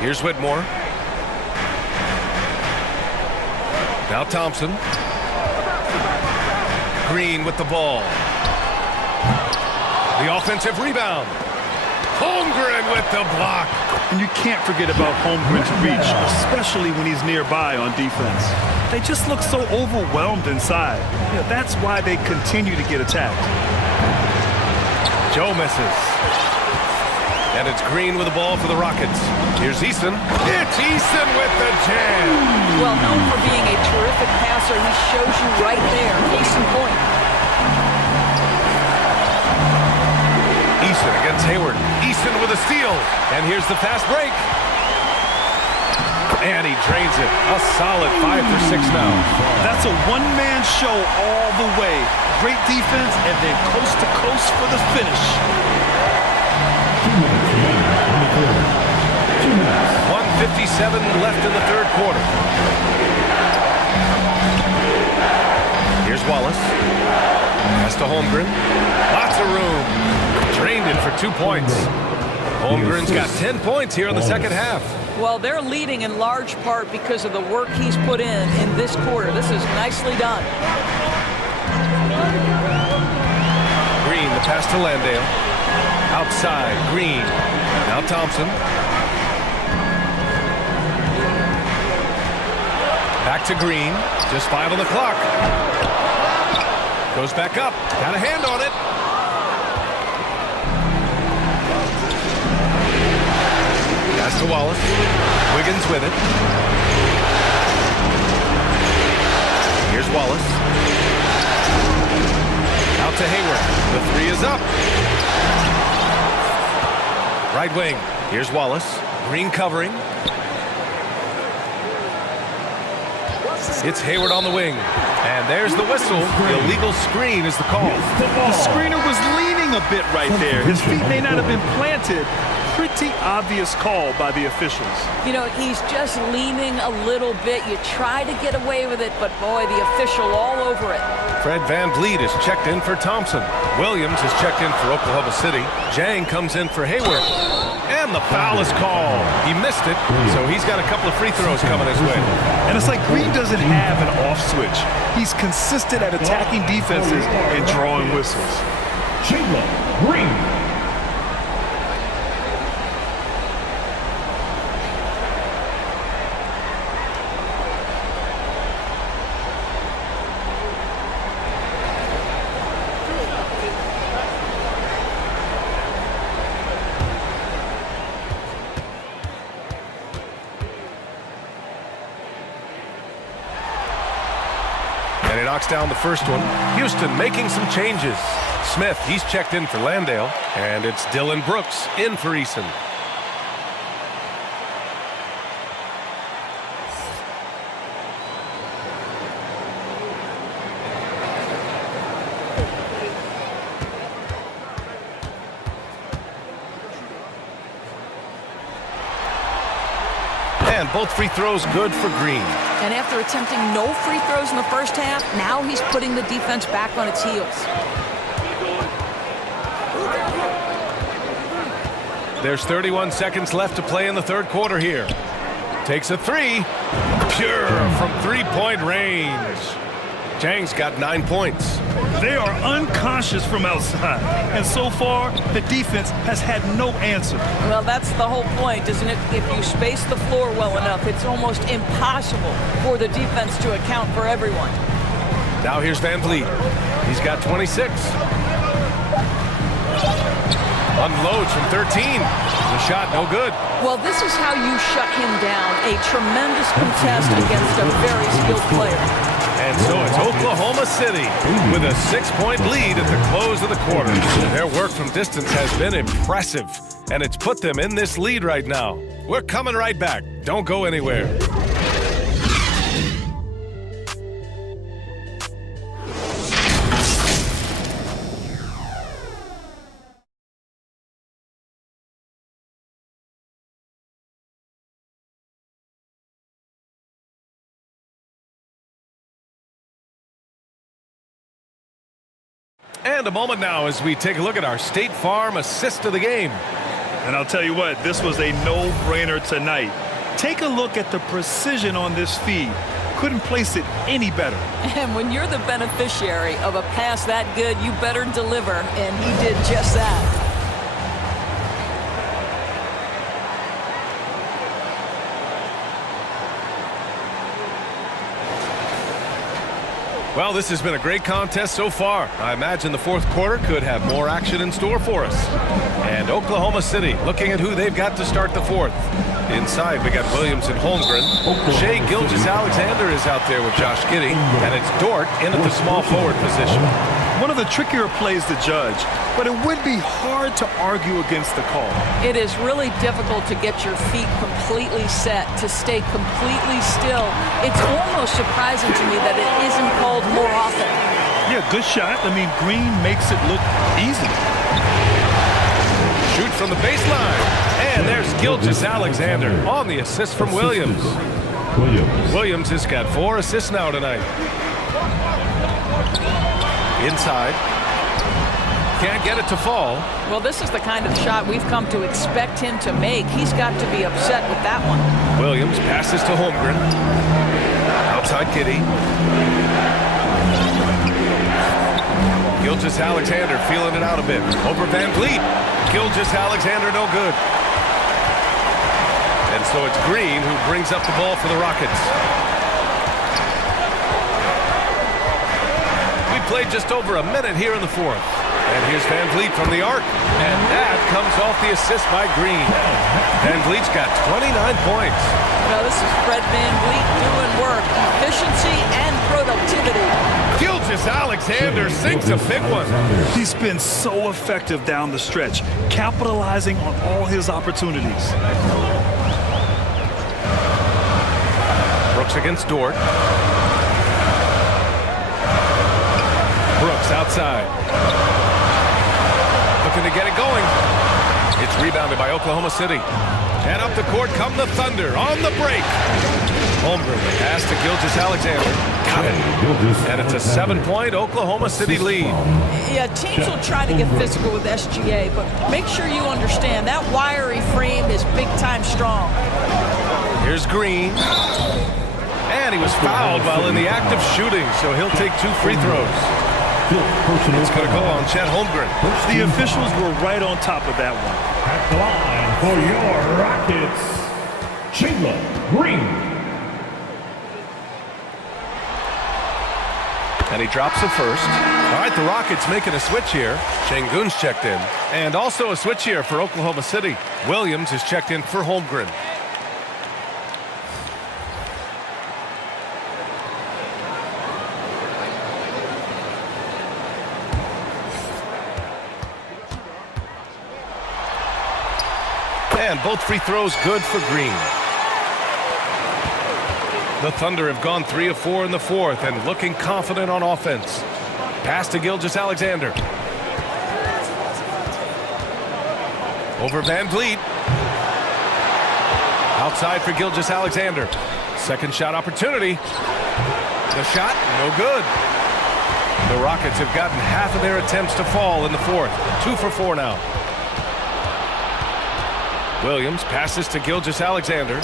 Here's Whitmore. Now Thompson. Green with the ball. The offensive rebound. Holmgren with the block. And you can't forget about Holmgren's reach, especially when he's nearby on defense. They just look so overwhelmed inside. You know, that's why they continue to get attacked. Joe misses. And it's Green with the ball for the Rockets. Here's Eason. It's Eason with the jam. Well, known for being a terrific passer, he shows you right there. Case in point. Eason against Hayward. Eason with a steal. And here's the fast break. And he drains it. A solid 5 for 6 now. That's a one-man show all the way. Great defense and then coast to coast for the finish. 1:57 left in the third quarter. Here's Wallace. Pass to Holmgren. Lots of room. Drained it for 2 points. Holmgren's got 10 points here in the second half. Well, they're leading in large part because of the work he's put in this quarter. This is nicely done. Green, the pass to Landale. Outside, Green. Now Thompson. Back to Green. Just 5 on the clock. Goes back up. Got a hand on it. Pass to Wallace. Wiggins with it. Here's Wallace. Out to Hayward. The 3 is up. Right wing. Here's Wallace. Green covering. It's Hayward on the wing. And there's the whistle. The illegal screen is the call. The screener was leaning a a bit right there. His feet may not have been planted. Pretty obvious call by the officials. You know, he's just leaning a little bit. You try to get away with it, but boy, the official all over it. Fred VanVleet is checked in for Thompson. Williams is checked in for Oklahoma City. Jang comes in for Hayward. And the foul is called. He missed it, so he's got a couple of free throws coming his way. And it's like Green doesn't have an off switch. He's consistent at attacking defenses and drawing whistles. Jalen Green. And he knocks down the first one. Houston making some changes. Smith, he's checked in for Landale. And it's Dylan Brooks in for Eason. And both free throws good for Green. And after attempting no free throws in the first half, now he's putting the defense back on its heels. There's 31 seconds left to play in the third quarter here. Takes a three. Pure from three-point range. Jang's got 9 points. They are unconscious from outside. And so far, the defense has had no answer. Well, that's the whole point, isn't it? If you space the floor well enough, it's almost impossible for the defense to account for everyone. Now here's VanVleet. He's got 26. Unloads from 13. The shot no good. Well, this is how you shut him down. A tremendous contest against a very skilled player. And so it's Oklahoma City with a 6-point lead at the close of the quarter. Their work from distance has been impressive, and it's put them in this lead right now. We're coming right back. Don't go anywhere. And a moment now as we take a look at our State Farm assist of the game. And I'll tell you what, this was a no-brainer tonight. Take a look at the precision on this feed. Couldn't place it any better. And when you're the beneficiary of a pass that good, you better deliver, and he did just that. Well, this has been a great contest so far. I imagine the fourth quarter could have more action in store for us. And Oklahoma City looking at who they've got to start the fourth. Inside, we got Williams and Holmgren. Shai Gilgeous-Alexander is out there with Josh Giddey. And it's Dort in at the small forward position. One of the trickier plays to judge, but it would be hard to argue against the call. It is really difficult to get your feet completely set, to stay completely still. It's almost surprising to me that it isn't called more often. Yeah, good shot. I mean, Green makes it look easy. Shoot from the baseline. And there's Gilgeous-Alexander on the assist from Williams. Williams has got 4 assists now tonight. Inside. Can't get it to fall. Well, this is the kind of shot we've come to expect him to make. He's got to be upset with that one. Williams passes to Holmgren. Outside Giddey. Gilgeous-Alexander feeling it out a bit. Over VanVleet. Gilgeous-Alexander no good. And so it's Green who brings up the ball for the Rockets. We played just over a minute here in the fourth. And here's VanVleet from the arc. And that comes off the assist by Green. VanVleet's got 29 points. Now this is Fred VanVleet doing work. Efficiency and productivity. Gilgeous-Alexander sinks a big one. He's been so effective down the stretch, capitalizing on all his opportunities. Brooks against Dort. Brooks outside. to get it going. It's rebounded by Oklahoma City. And up the court come the Thunder on the break. Holmgren pass to Gilgeous-Alexander. Got it. And it's a 7-point Oklahoma City lead. Yeah, teams will try to get physical with SGA, but make sure you understand that wiry frame is big-time strong. Here's Green. And he was fouled while in the act of shooting, so he'll take 2 free throws. It's going to go on Chet Holmgren. The officials were right on top of that one. At the line for your Rockets, Chandler Green. And he drops the first. All right, the Rockets making a switch here. Şengün's checked in. And also a switch here for Oklahoma City. Williams is checked in for Holmgren. And both free throws good for Green. The Thunder have gone 3 of 4 in the fourth and looking confident on offense. Pass to Gilgeous-Alexander. Over Van Vliet. Outside for Gilgeous-Alexander. Second shot opportunity. The shot, no good. The Rockets have gotten half of their attempts to fall in the fourth. 2 for 4 now. Williams passes to Gilgeous-Alexander.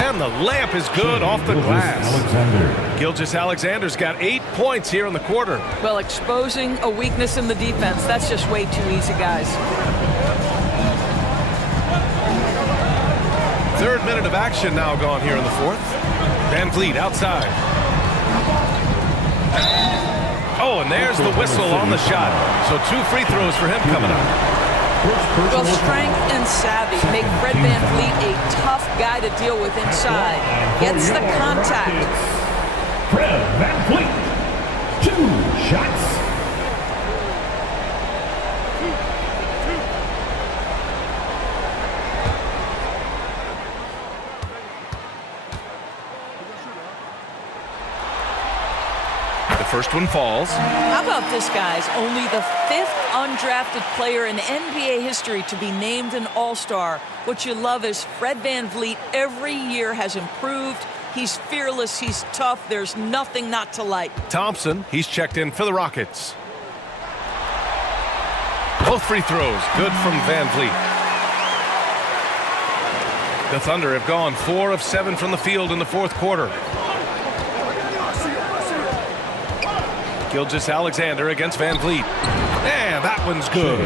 And the layup is good off the glass. Gilgeous-Alexander's got 8 points here in the quarter. Well, exposing a weakness in the defense, that's just way too easy, guys. Third minute of action now gone here in the fourth. Van Vliet outside. Oh, and there's the whistle on the shot. So 2 free throws for him coming up. Well, strength and savvy make Fred Van Vliet a tough guy to deal with inside. Gets the contact. Fred Van Vliet, 2 shots. First one falls. How about this, guys? Only the 5th undrafted player in NBA history to be named an All-Star. What you love is Fred Van Vliet every year has improved. He's fearless. He's tough. There's nothing not to like. Thompson, he's checked in for the Rockets. Both free throws good from Van Vliet. The Thunder have gone 4 of 7 from the field in the fourth quarter. Gilgeous-Alexander against Van Vliet. And that one's good.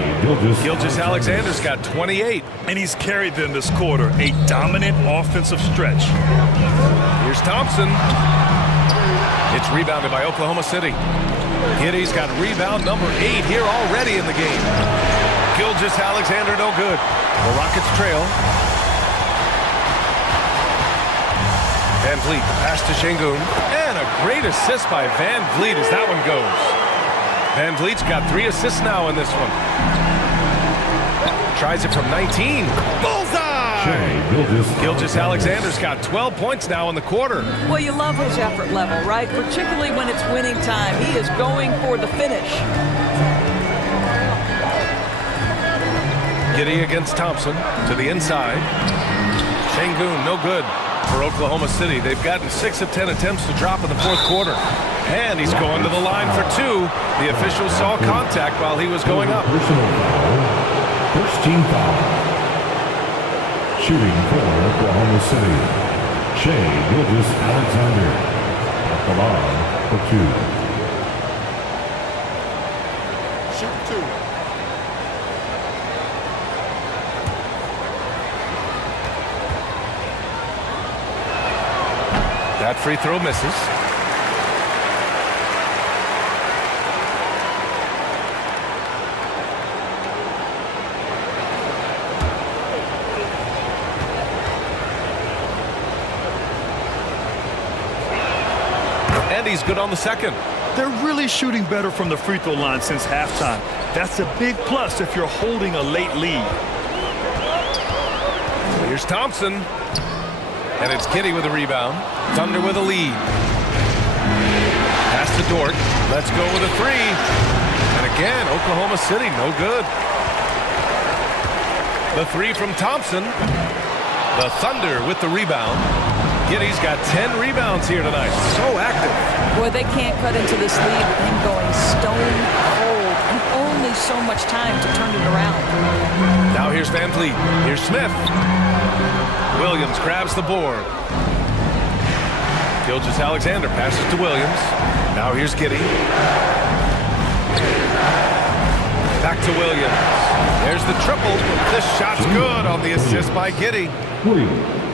Gilgeous-Alexander's got 28. And he's carried them this quarter. A dominant offensive stretch. Here's Thompson. It's rebounded by Oklahoma City. Giddey's got rebound number 8 here already in the game. Gilgeous-Alexander no good. The Rockets trail. Van Vliet, the pass to Şengün. And a great assist by Van Vliet as that one goes. Van Vliet's got 3 assists now in this one. Tries it from 19. Bullseye! Gilgeous-Alexander's got 12 points now in the quarter. Well, you love his effort level, right? Particularly when it's winning time. He is going for the finish. Giddey against Thompson to the inside. Şengün no good. For Oklahoma City, they've gotten 6 of 10 attempts to drop in the fourth quarter. And he's going to the line for 2. The officials saw contact while he was going up. First team foul. Shooting for Oklahoma City, Shai Gilgeous-Alexander. At the line for 2. Shoot 2. That free throw misses. And he's good on the second. They're really shooting better from the free throw line since halftime. That's a big plus if you're holding a late lead. Here's Thompson. And it's Giddey with a rebound. Thunder with a lead. Pass to Dort. Let's go with a 3. And again, Oklahoma City, no good. The three from Thompson. The Thunder with the rebound. Giddy's got 10 rebounds here tonight. So active. Boy, they can't cut into this lead with him going stone cold and only so much time to turn it around. Now here's Van Vliet. Here's Smith. Williams grabs the board. Gilgeous-Alexander passes to Williams. Now here's Giddey. Back to Williams. There's the triple. The shot's good on the assist by Giddey.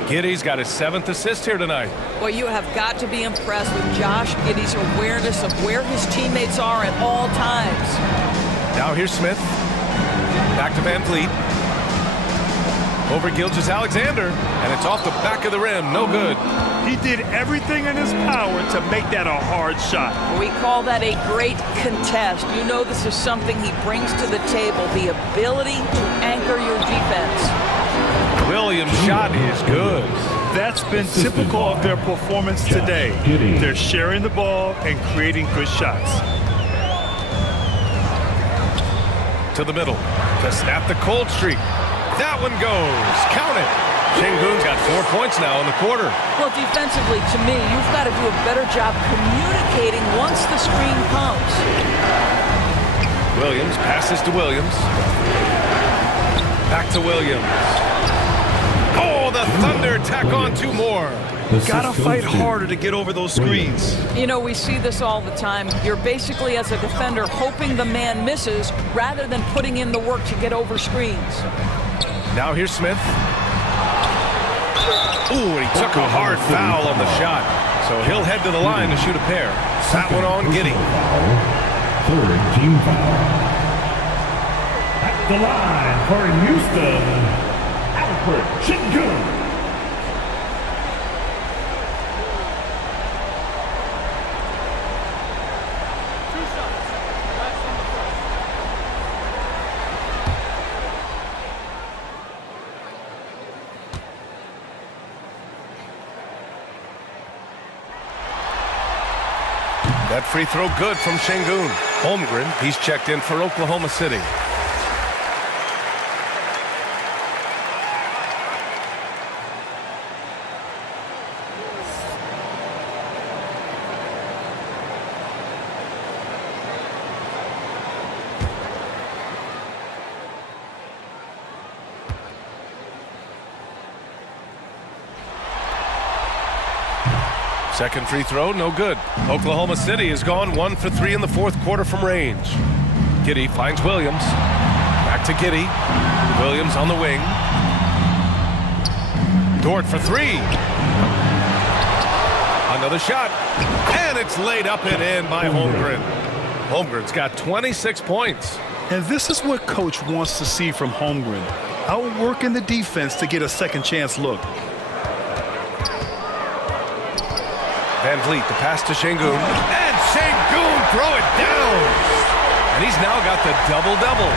Giddey's got his 7th assist here tonight. Boy, you have got to be impressed with Josh Giddey's awareness of where his teammates are at all times. Now here's Smith. Back to Van Vliet. Over Gilgeous-Alexander, and it's off the back of the rim. No good. He did everything in his power to make that a hard shot. We call that a great contest. You know this is something he brings to the table, the ability to anchor your defense. Williams' shot is good. That's been typical of their performance today. They're sharing the ball and creating good shots. To the middle to snap the cold streak. That one goes. Count it. Şengün's got 4 points now in the quarter. Well, defensively, to me, you've got to do a better job communicating once the screen comes. Williams passes to Williams. Back to Williams. Oh, the Thunder tack on 2 more. Gotta fight harder to get over those screens. You know, we see this all the time. You're basically, as a defender, hoping the man misses rather than putting in the work to get over screens. Now here's Smith. Ooh, and he took a hard foul on the shot. So he'll head to the line to shoot a pair. That one on Giddey. 3rd team foul. At the line for Houston, Alfred Şengün. That free throw good from Şengün. Holmgren, he's checked in for Oklahoma City. Second free throw, no good. Oklahoma City has gone 1 for 3 in the 4th quarter from range. Giddey finds Williams. Back to Giddey. Williams on the wing. Dort for 3. Another shot. And it's laid up and in by Holmgren. Holmgren's got 26 points. And this is what coach wants to see from Holmgren. Outworking the defense to get a second chance look. Van Vliet, the pass to Şengün. And Şengün throw it down. And he's now got the double-double.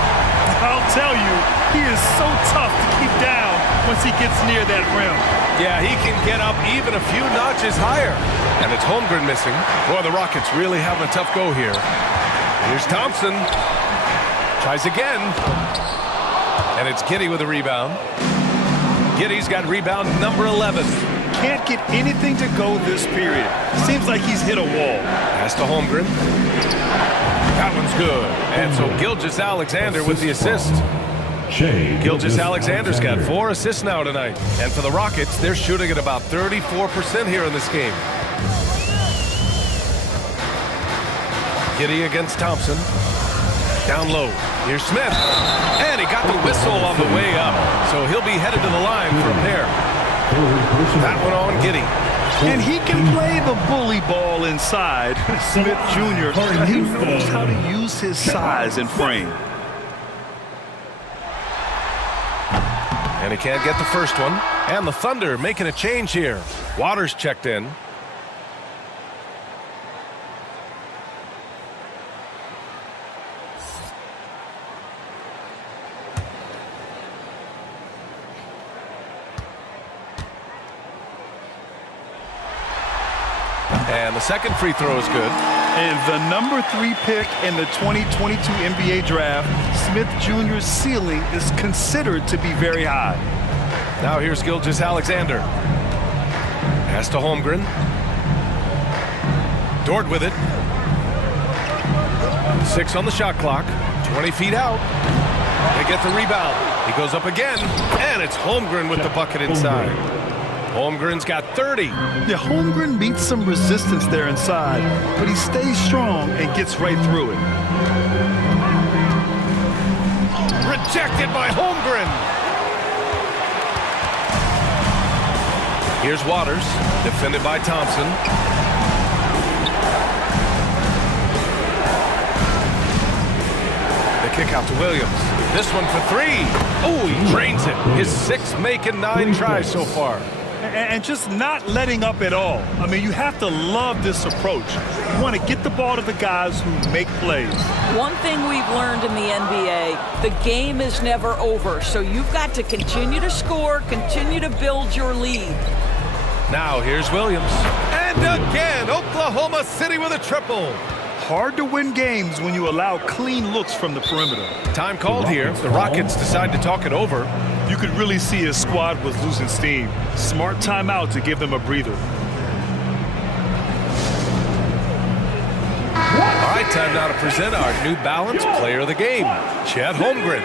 I'll tell you, he is so tough to keep down once he gets near that rim. Yeah, he can get up even a few notches higher. And it's Holmgren missing. Boy, the Rockets really having a tough go here. Here's Thompson. Tries again. And it's Giddey with a rebound. Giddey's got rebound number 11. Can't get anything to go this period. Seems like he's hit a wall. Pass to Holmgren. That one's good. And so Gilgeous-Alexander with the assist. Gilgeous-Alexander's got 4 assists now tonight. And for the Rockets, they're shooting at about 34% here in this game. Giddey against Thompson. Down low. Here's Smith. And he got the whistle on the way up. So he'll be headed to the line for a pair. That one on Giddey. And he can play the bully ball inside. Smith Jr., he knows how to use his size and frame. And he can't get the first one. And the Thunder making a change here. Waters checked in. And the second free throw is good. And the number 3 pick in the 2022 NBA draft, Smith Jr.'s ceiling is considered to be very high. Now here's Gilgeous-Alexander. Pass to Holmgren. Dort with it. 6 on the shot clock. 20 feet out. They get the rebound. He goes up again, and it's Holmgren with the bucket inside. Holmgren's got 30. Yeah, Holmgren meets some resistance there inside, but he stays strong and gets right through it. Rejected by Holmgren. Here's Waters, defended by Thompson. The kick out to Williams. This one for 3. Oh, he drains it. His 6th make and 9 tries so far. And just not letting up at all. I mean, you have to love this approach. You want to get the ball to the guys who make plays. One thing we've learned in the NBA, the game is never over. So you've got to continue to score, continue to build your lead. Now here's Williams. And again, Oklahoma City with a triple. Hard to win games when you allow clean looks from the perimeter. Time called here. The Rockets decide to talk it over. You could really see his squad was losing steam. Smart timeout to give them a breather. All right, time now to present our New Balance Player of the Game, Chet Holmgren.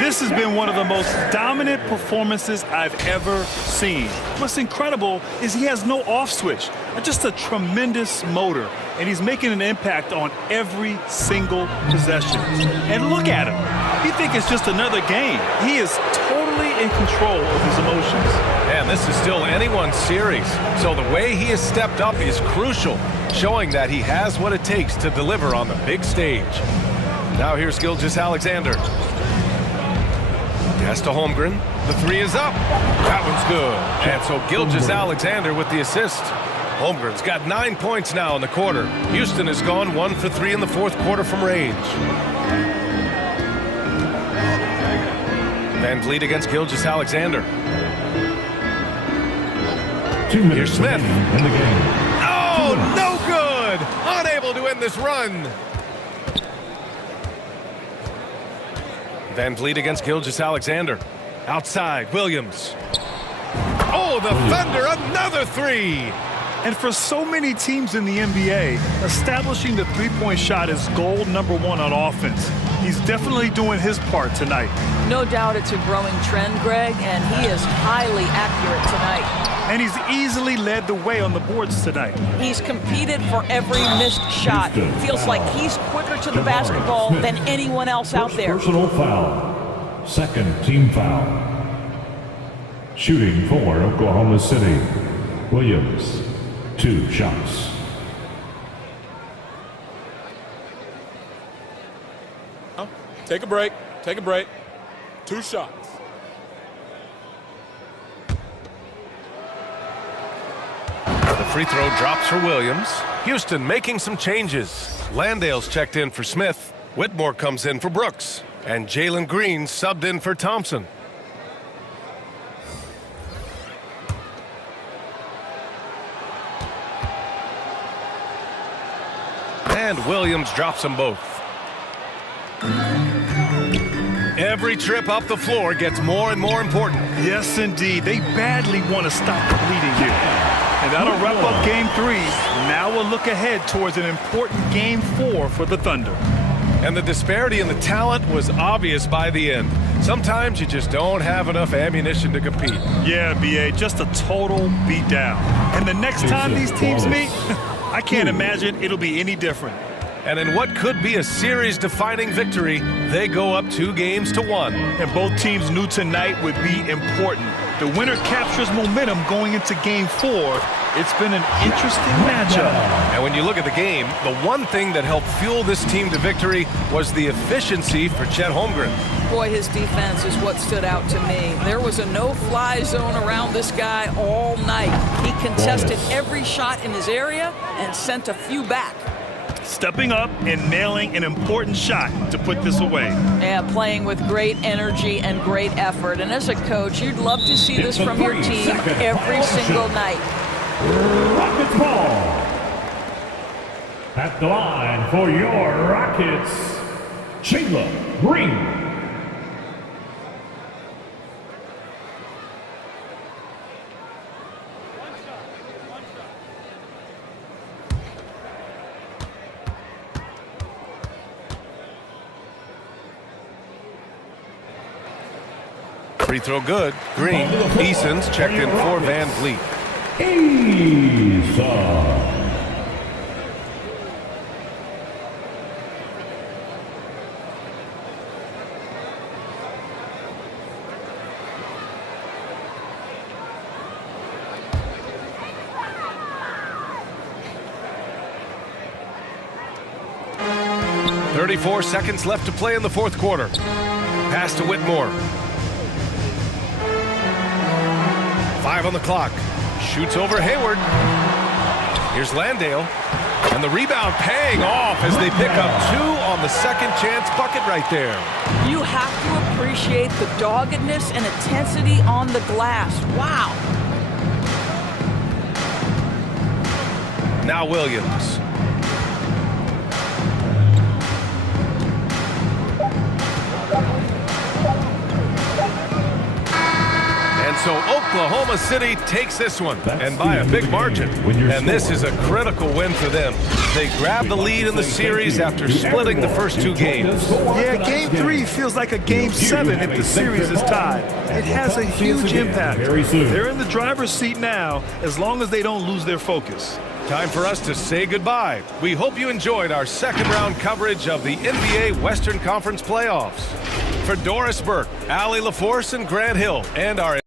This has been one of the most dominant performances I've ever seen. What's incredible is he has no off switch, just a tremendous motor, and he's making an impact on every single possession. And look at him. You think it's just another game. He is totally in control of his emotions. And this is still anyone's series, so the way he has stepped up is crucial, showing that he has what it takes to deliver on the big stage. Now here's Gilgeous-Alexander. Pass to Holmgren. The 3 is up. That one's good. And so Gilgeous-Alexander with the assist. Holmgren's got 9 points now in the quarter. Houston has gone 1 for 3 in the 4th quarter from range. Van Vliet against Gilgeous-Alexander. Here's Smith. In the game. Oh, no good! Unable to end this run. Van Vliet against Gilgeous-Alexander. Outside, Williams. Oh, the Thunder, another 3! And for so many teams in the NBA, establishing the three-point shot is goal number 1 on offense. He's definitely doing his part tonight. No doubt it's a growing trend, Greg, and he is highly accurate tonight. And he's easily led the way on the boards tonight. He's competed for every missed shot. Feels like he's quicker to the basketball than anyone else out there. Personal foul. 2nd team foul. Shooting for Oklahoma City. Williams. 2 shots. Take a break. Take a break. 2 shots. The free throw drops for Williams. Houston making some changes. Landale's checked in for Smith. Whitmore comes in for Brooks. And Jalen Green subbed in for Thompson. And Williams drops them both. Every trip up the floor gets more and more important. Yes, indeed. They badly want to stop the bleeding here. And that'll wrap up Game 3. Now we'll look ahead towards an important Game 4 for the Thunder. And the disparity in the talent was obvious by the end. Sometimes you just don't have enough ammunition to compete. Yeah, B.A., just a total beatdown. And the next time these teams meet, I can't imagine it'll be any different. And in what could be a series-defining victory, they go up 2-1. And both teams knew tonight would be important. The winner captures momentum going into Game 4. It's been an interesting matchup. And when you look at the game, the one thing that helped fuel this team to victory was the efficiency for Chet Holmgren. Boy, his defense is what stood out to me. There was a no-fly zone around this guy all night. He contested every shot in his area and sent a few back. Stepping up and nailing an important shot to put this away. Yeah, playing with great energy and great effort. And as a coach, you'd love to see this from your team every single night. Rockets ball. At the line for your Rockets, Chandler Green. Free throw good. Green. Eason's checked in for Van Vliet. Eason. .34 seconds left to play in the fourth quarter. Pass to Whitmore. 5 on the clock. Shoots over Hayward. Here's Landale. And the rebound paying off as they pick up 2 on the second chance bucket right there. You have to appreciate the doggedness and intensity on the glass. Wow. Now Williams. And so Oklahoma City takes this one, and by a big margin. And this is a critical win for them. They grab the lead in the series after splitting the first 2 games. Yeah, Game 3 feels like a Game 7 if the series is tied. It has a huge impact. They're in the driver's seat now as long as they don't lose their focus. Time for us to say goodbye. We hope you enjoyed our second round coverage of the NBA Western Conference playoffs. For Doris Burke, Allie LaForce, and Grant Hill, and our